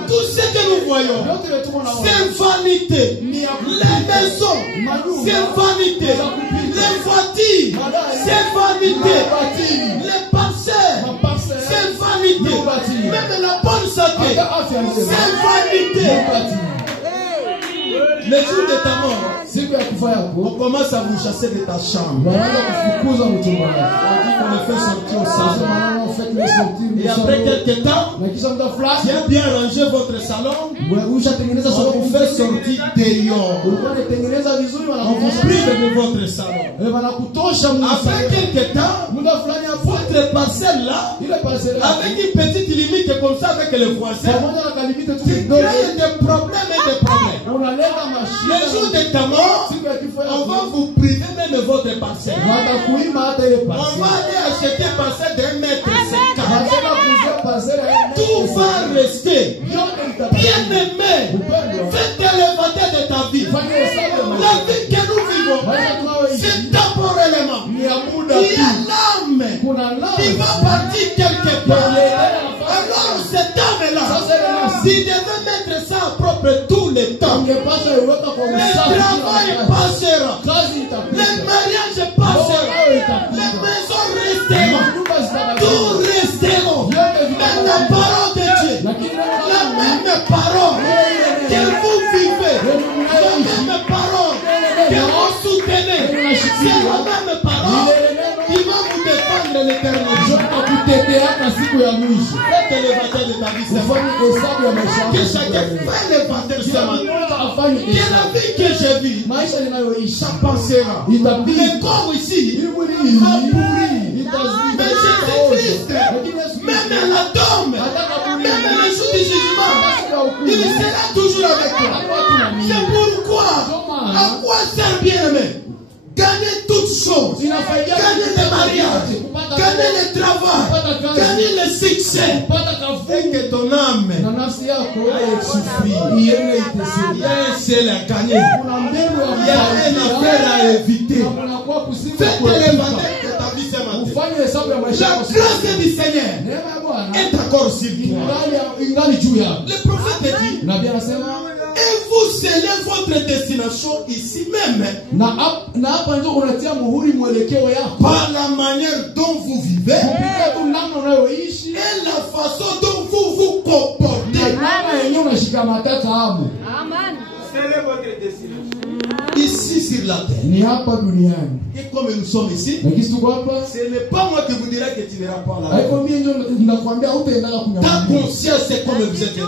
Tout ce que nous voyons, c'est vanité. Les maisons, c'est vanité. Les voitures, c'est vanité. Les parcelles, c'est vanité. Même la bonne santé, c'est vanité. Le jour de ta mort, on commence à vous chasser de ta chambre. On dit qu'on le fait sortir au salon. Et après quelques temps, bien bien ranger votre salon, on vous fait sortir dehors. On vous prive de votre salon. Après quelques temps, votre parcelle là, avec une petite limite comme ça avec les voisins, tu crées des problèmes et des problèmes. Les jours de ta mort, on va vous priver même de votre parcelle. On va aller acheter parcelle d'un mètre 50. Tout va rester. Bien aimé, faites l'éventaire de ta vie. La vie que nous vivons, c'est temporairement. Il y a l'âme qui va partir quelque part. Alors cette âme-là, s'il devait mettre ça propre tout le temps, le travail passera, le mariage passera, les maisons resteront, tout resteront. Mais la parole de Dieu, la même parole que vous vivez, la même parole que vous soutenez, c'est la même parole qui va vous défendre l'éternel. Faites l'éventaire de ta vie, c'est que chacun fait l'éventaire ce matin. Que la vie que je vis, ça pensera. Le corps ici, il va pourrir. Mais Jésus-Christ, même la tombe, même le jour du jugement, il sera toujours avec toi. C'est pourquoi, à quoi sert bien-aimé? Gagner toutes choses, gagner le mariage, gagner le travail, gagner le succès, et que ton âme ait souffrir. Il y a un ciel à gagner, il y a une affaire à éviter. Faites l'éventaire de ta vie ce matin. La grâce du Seigneur est encore sur toi. Le prophète dit, et vous scellez votre destination ici même par la manière dont vous vivez et la façon dont vous vous comportez. Scellez votre destination ici sur la terre. Et comme nous sommes ici, ce n'est pas moi qui vous dirai que tu n'iras pas là. Ta conscience est comme vous êtes là.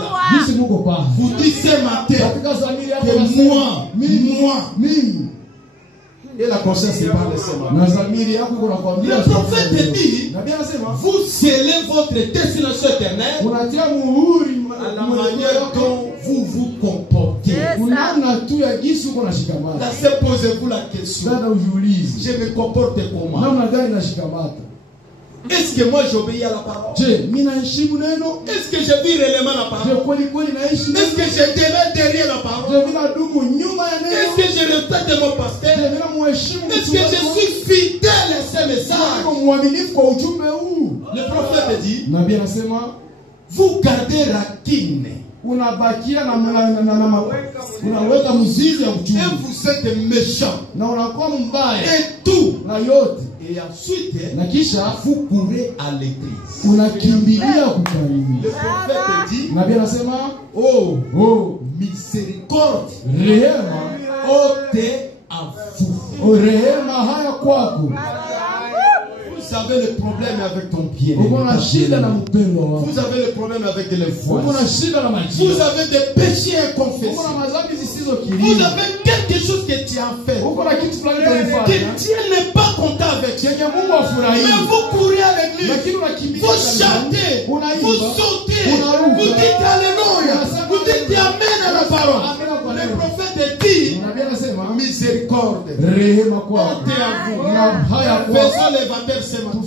Vous dites ce matin que moi. Et la conscience n'est pas laissée. Le prophète dit, vous scellez votre destination éternelle à la manière dont vous vous comportez. Là, c'est posez-vous la question. Je me comporte comment? Est-ce que moi j'obéis à la parole? Est-ce que je vis réellement la parole? Est-ce que je demeure derrière la parole? Est-ce que je respecte mon pasteur? Est-ce que je suis fidèle à ce message? Le prophète dit, vous gardez Rakine. Et vous êtes méchant. Et tout. Et ensuite, vous courez à l'église. Le prophète dit, oh, miséricorde, ôtez à vous. Vous avez le problème avec ton pied. Vous avez le problème avec les voix. Vous avez des péchés inconfessés. Vous avez quelque chose que tu as fait. Que Dieu n'est pas content avec toi. Mais vous courez à l'église. Vous chantez. Vous sautez. Vous dites Alléluia. Vous dites Amen à la parole. Le prophète dit miséricorde. Ôtez à vous. Faisons l'éventaire ce matin.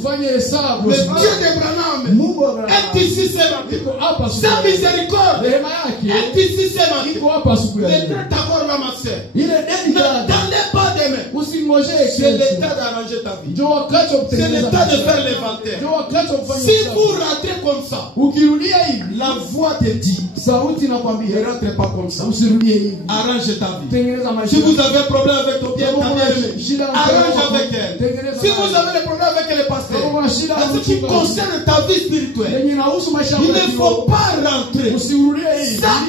Le Dieu d'Abraham est ici ce matin. Sa miséricorde est ici ce matin. D'accord, ma soeur. Ne t'enlève pas des mains. C'est l'état d'arranger ta vie. C'est l'état de faire l'inventaire. Si vous ratez comme ça, la voix te dit, ne rentrez pas comme ça. Arrange ta vie. Si vous avez un problème avec ton bien, arrange avec elle. Si vous avez des problèmes avec les pasteurs, en ce qui concerne ta vie spirituelle, il ne faut pas rentrer sans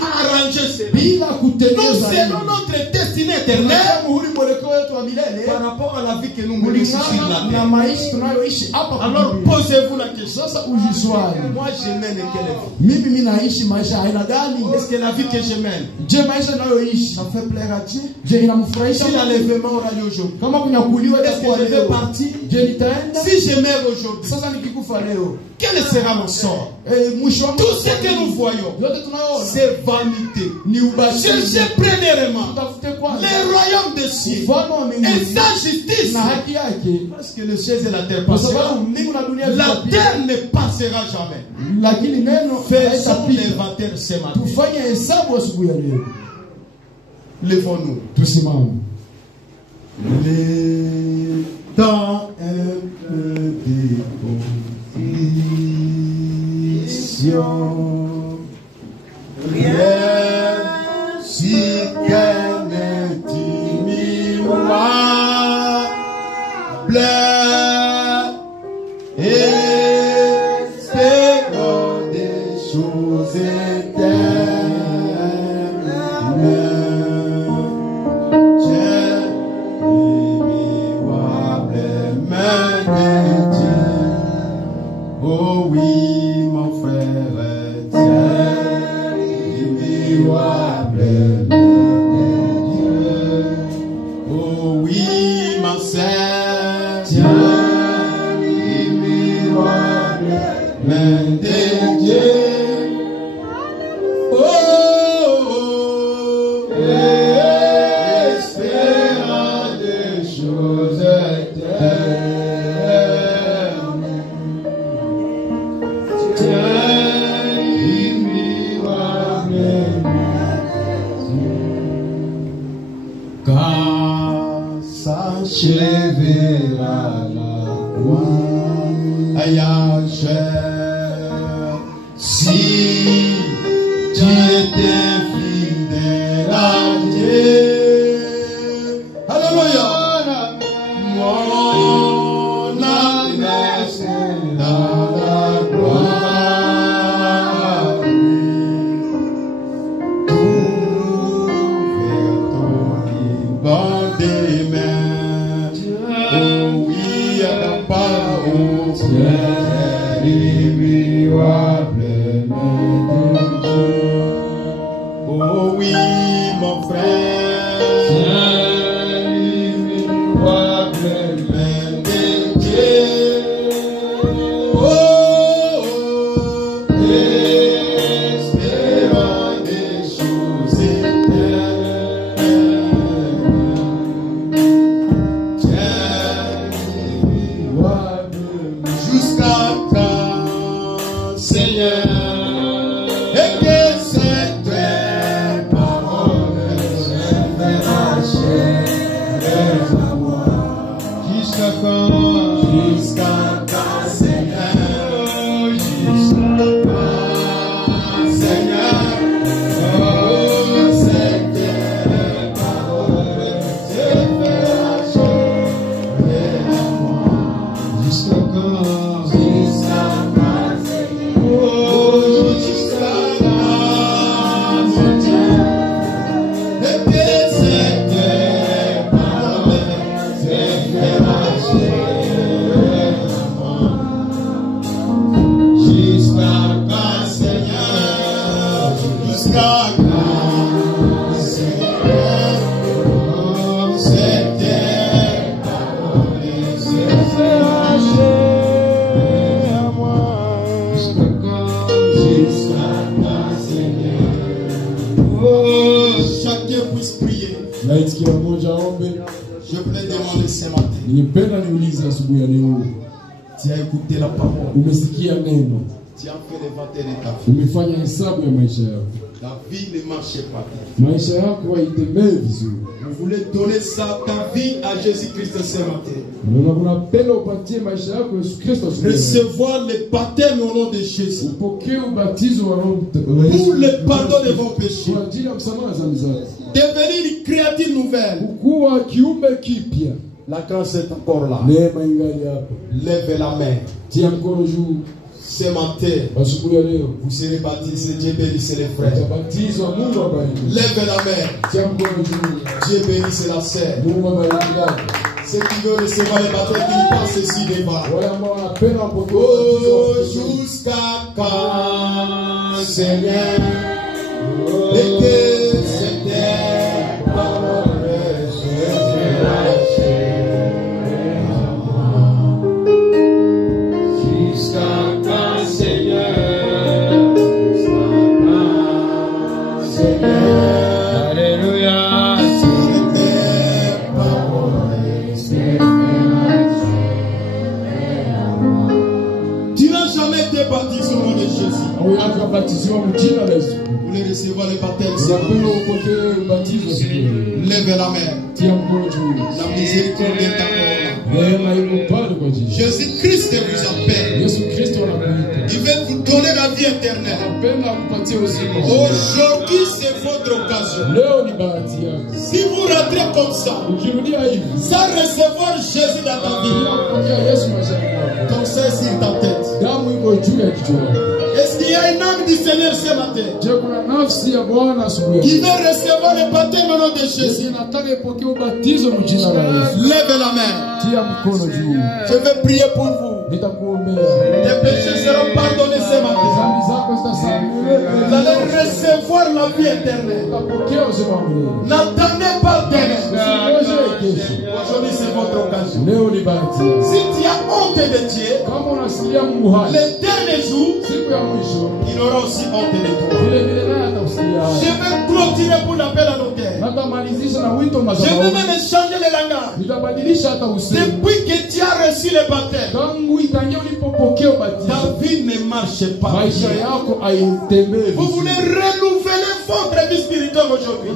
arranger cela. Nous, selon notre destinée éternelle, par rapport à la vie que nous menons ici sur la terre. Alors posez-vous la question. Moi je mène quelle vie? Est-ce que la vie que je mène, ça fait plaire à Dieu? Si l'enlèvement aura lieu aujourd'hui, est-ce que je vais partir? Si je meurs aujourd'hui, quel sera mon sort? Tout ce que nous voyons, c'est vanité. Cherchez premièrement les royaumes des cieux et sa justice, parce que le ciel et la terre passeront, la terre ne passera jamais. Faisons l'inventaire ce matin. Levons-nous. Les temps un peu d'éposition, rien si qu'un intimable espérant des choses éternelles. Oh oui, mon frère, tiens, immuable Dieu. Oh oui, ma sœur, tiens, immuable main de Dieu. Oh, espérant des choses éternelles. S'achèvera la gloire, aïe, si tu étais fidèle à Dieu, alléluia, mon âme est dans la gloire, tout vers ton libre des mains. Oh oui, mon frère, oh, espérant des choses éternelles. Jusqu'à quand, Seigneur, et que cette parole s'achève à moi. Jusqu'à quand, Seigneur, jusqu'à quand, Seigneur, oh, cette parole s'achève à moi. Jusqu'à quand? Je voulais demander ce matin. Tu as écouté la parole. Tu as fait l'inventaire de ta vie. Ta vie ne marchait pas. Vous voulez donner ça, ta vie à Jésus-Christ ce matin. Recevoir le baptême au nom de Jésus. Pour le pardon de vos péchés. Devenir une créature nouvelle. La grâce est encore là. Lève la main. Ce matin, vous serez baptisés. Dieu bénisse les frères. Lève la main. Dieu bénisse la sœur. Ceux qui veulent recevoir les baptêmes, qui passent ici devant. Oh, jusqu'à quand, Seigneur, et que c'était parole se lâcher. Jusqu'à quand, Seigneur, alléluia. Tu n'as jamais été baptisé au nom de Jésus. Vous voulez recevoir le baptême. Lève la main. La miséricorde est encore là. Jésus-Christ vous appelle. Il veut vous donner la vie éternelle. Aujourd'hui, c'est votre occasion. Si vous rentrez comme ça, sans recevoir Jésus dans ta vie, ton sein sur ta tête. Est-ce qu'il y a un homme du Seigneur ce matin qui veut recevoir le baptême au nom de Jésus? Lève la main. Je vais prier pour vous. Les péchés seront pardonnés ce matin. Vous allez recevoir la vie éternelle. N'attendez pas demain. Aujourd'hui, c'est votre occasion. Si tu as honte de Dieu, le dernier jour, il aura aussi honte de toi. Je vais clôturer pour l'appel à notaire. Je vais même changer le langage. Depuis que tu as reçu le baptême, ta vie ne marche pas. Vous voulez renouveler votre vie spirituelle aujourd'hui.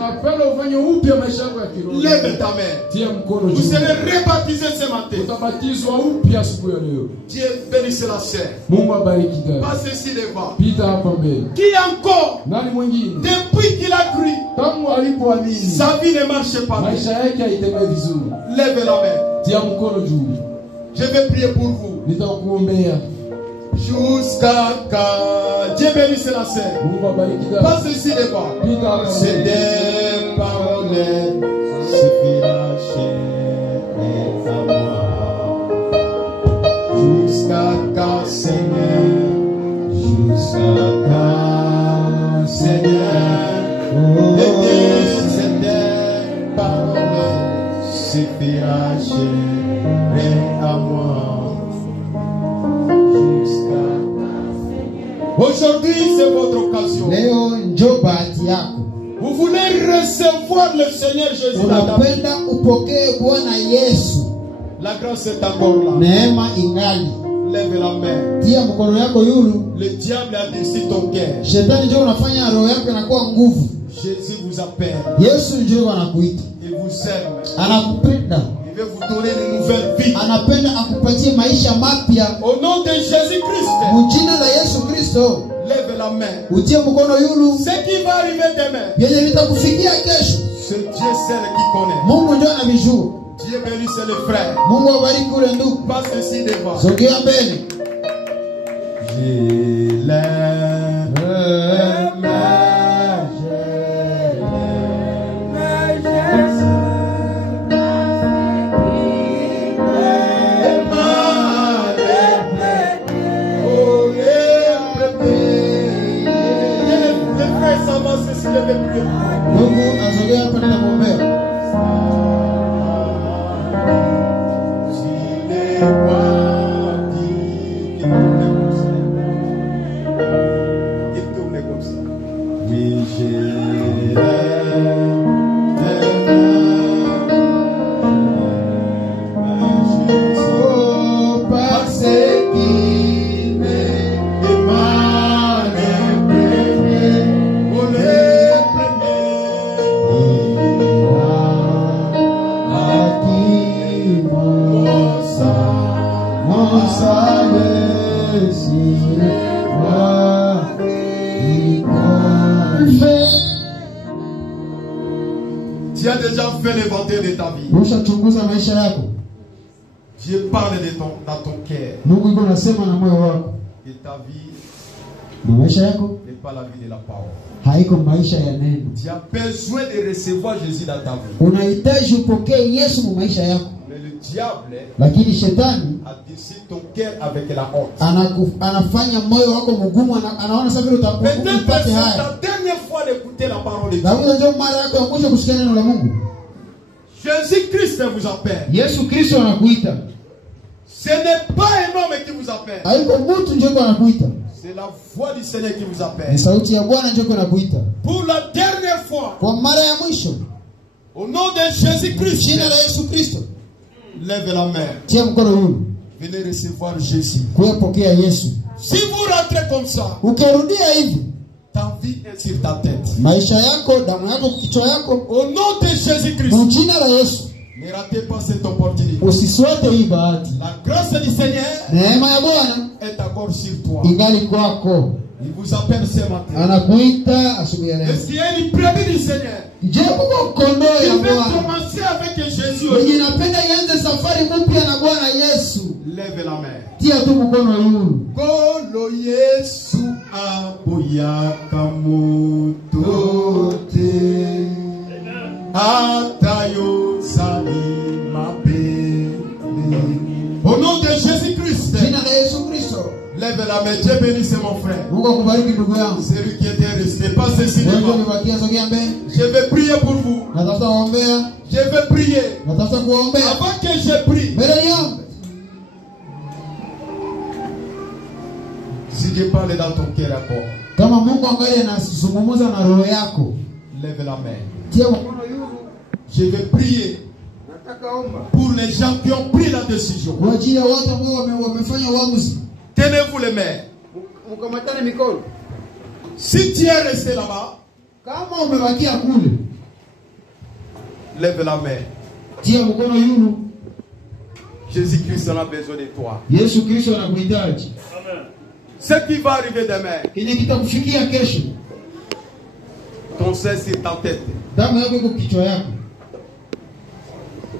Lève ta main. Vous serez rebaptisé ce matin. Dieu bénisse la sœur. Passe ici devant. Qui encore, depuis qu'il a cru, sa vie ne marche pas. Lève la main. Je vais prier pour vous. Jusqu'à quand Dieu bénisse la sœur. Passe ici devant. C'est des paroles suffira chez moi. Jusqu'à quand, Seigneur? Jusqu'à quand, Seigneur? Et c'est des paroles suffira chez moi. Aujourd'hui, c'est votre occasion. Vous voulez recevoir le Seigneur Jésus dans ta vie. La grâce est encore là. Lève la main. Le diable a déçu ton cœur. Jésus vous appelle. Il vous aime. Il veut vous donner une nouvelle vie. Au nom de Jésus-Christ. Lève la main. Ce qui va arriver demain, c'est Dieu seul qui connaît. Dieu bénisse les frères. Passe ici devant. Je l'aime. Tu as déjà fait l'inventaire de ta vie. Dieu parle dans ton cœur. que ta vie maisha yako n'est pas la vie de la parole. haiko maisha ya neno. Tu as besoin de recevoir Jésus dans ta vie. Unahitaji upokee Yesu mu maisha yako. Mais le diable Lakini shetani a décidé ton cœur avec la honte. anafanya moyo wako mgumu, anaona sasa vile utakuwa Peut-être upate c'est haya. ta dernière fois d'écouter la parole de Dieu. Na hiyo ndio mara yako ya mwisho kusikia neno la Mungu. Jésus-Christ vous appelle. Yesu Kristo anakuita. Ce n'est pas un homme qui vous appelle. Haiko mtu ndio anakuita. C'est la voix du Seigneur qui vous appelle. Ni sauti ya Bwana ndio anakuita. Pour la dernière fois. Kwa mara ya mwisho. Au nom de Jésus-Christ. Jina la Yesu Kristo. Lève la main. Tia mkono huu. Venez recevoir Jésus. Kupokea Yesu. Si vous rentrez comme ça, ukirudia hivi, ta vie est sur ta tête. Maisha yako, damu yako, kichwa yako. Au nom de Jésus-Christ. Kwa jina la Yesu. Ne ratez pas cette opportunité. Usiswate hii bahati. La grâce du Seigneur neema ya Bwana est encore sur toi. Ingali kwako. Il vous appelle ce matin. Anakuita asubuhi ya leo. Est-ce qu'il y a une brebis du Seigneur? Je kuko kondoo ya Bwana. Je vais commencer avec Jésus. Mwenye napenda ianze safari mpya na Bwana Yesu. Lève la main. Tia tu mkono yulu. Kolo Yesu aboya kamotote. Atayo sali mabele. Au nom de Jésus-Christ. Jina la Yesu Kristo. Lève la main. Dieu bénisse mon frère. Mungu akubariki ndugu yangu. C'est lui qui était resté. Pas ceci. Je vais prier pour vous. Natafuta kuombea. Je vais prier. Natafuta kuombea. Avant que je prie. Mbele niombe. Si Dieu parle dans ton cœur encore. Kama Mungu angalia anazungumza na roho yako. Lève la main. Tia mkono yulu. Je vais prier pour les gens qui ont pris la décision. Kwa ajili ya watu ambao wamefanya uamuzi. Tenez-vous les mains. Mkamatane mikono. Si tu es resté là-bas, kama umebakia kule, lève la main. Tia mkono yulu. Jésus-Christ en a besoin de toi. Yesu Kristo anakuhitaji. Amen. Ce qui va arriver demain, kenye kitakufikia kesho, ton sein sur ta tête. Damu yako iko kichwa yako.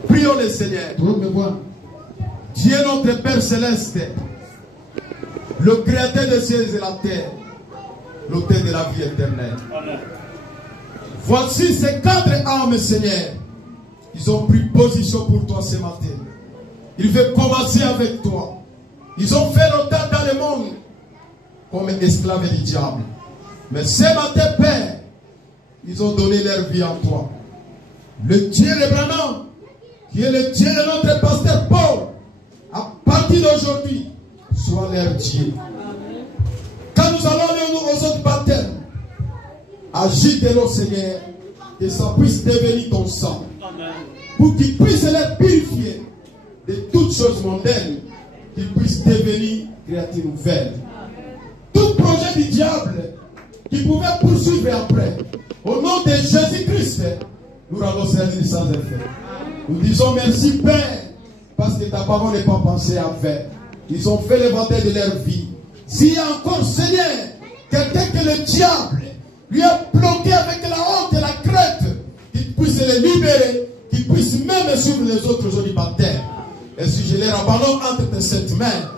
Prions le Seigneur. Dieu notre Père céleste, le créateur des cieux et de la terre, l'auteur de la vie éternelle. Amen. Voici ces 4 âmes, Seigneur. Ils ont pris position pour toi ce matin. Ils veulent commencer avec toi. Ils ont fait longtemps dans le monde comme esclaves du diable. Mais ce matin, Père, ils ont donné leur vie à toi. Le Dieu de Branham, qui est le Dieu de notre pasteur Paul, à partir d'aujourd'hui, soit leur Dieu. Quand nous allons aller aux autres baptêmes, agis de l'eau, Seigneur, que ça puisse devenir ton sang. Pour qu'ils puissent les purifier de toutes choses mondaines, qu'ils puissent devenir créatures nouvelles. Tout projet du diable qui pouvait poursuivre après, au nom de Jésus-Christ, nous rendons service sans effet. Nous disons merci Père, parce que ta parole n'est pas pensée à faire. Ils ont fait l'éventail de leur vie. S'il y a encore, Seigneur, quelqu'un que le diable lui a bloqué avec la honte et la crête, qu'il puisse les libérer, qu'il puisse même suivre les autres célibataires. Et si je les abandonne entre tes saintes mains,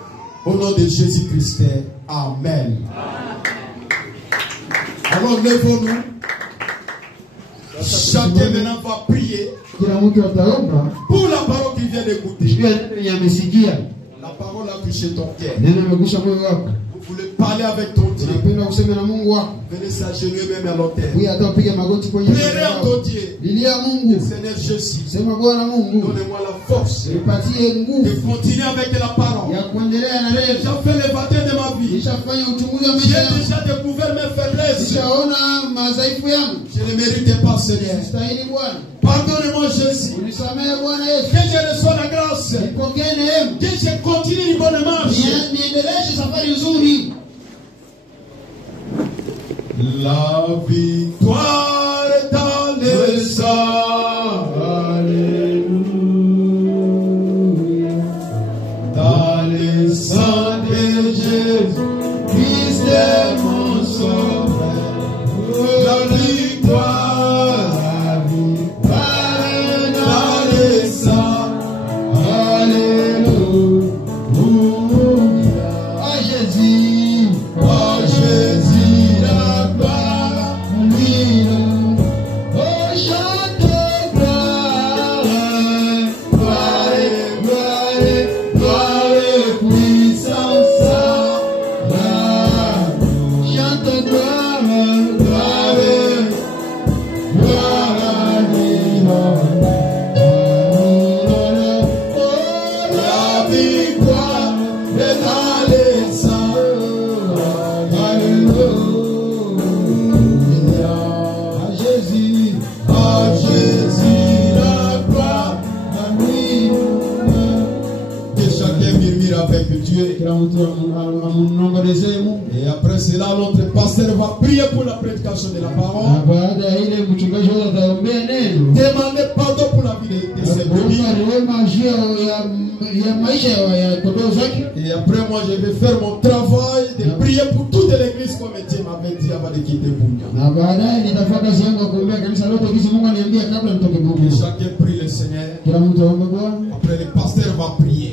au nom de Jésus-Christ, Amen. Alors lèvons-nous. Chacun maintenant va prier pour la parole qu'il vient d'écouter. La parole a touché ton cœur. Vous voulez parler avec ton Dieu. Venez s'agenouiller même à l'autel. Priez à ton Dieu. Seigneur Jésus, donnez-moi la force de continuer avec la parole. J'ai déjà fait le baptême de ma vie. J'ai déjà découvert mes faiblesses. Je ne méritais pas, Seigneur. Pardonne-moi, Jésus. Que je reçois la grâce. Que je continue une bonne marche. La victoire est dans le sang. Alléluia. Dans le sang de Jésus, Christ est mon sauveur. La victoire est dans le sang. Alléluia. Ah Jésus. perpétuer. Et après cela, notre pasteur va prier pour la prédication de la parole. Demandez pardon pour la vie de ses brebis. Et après, moi, je vais faire mon travail de prier pour toute l'église comme Dieu m'avait dit avant de quitter Bunia. Chacun prie le Seigneur. Après, le pasteur va prier.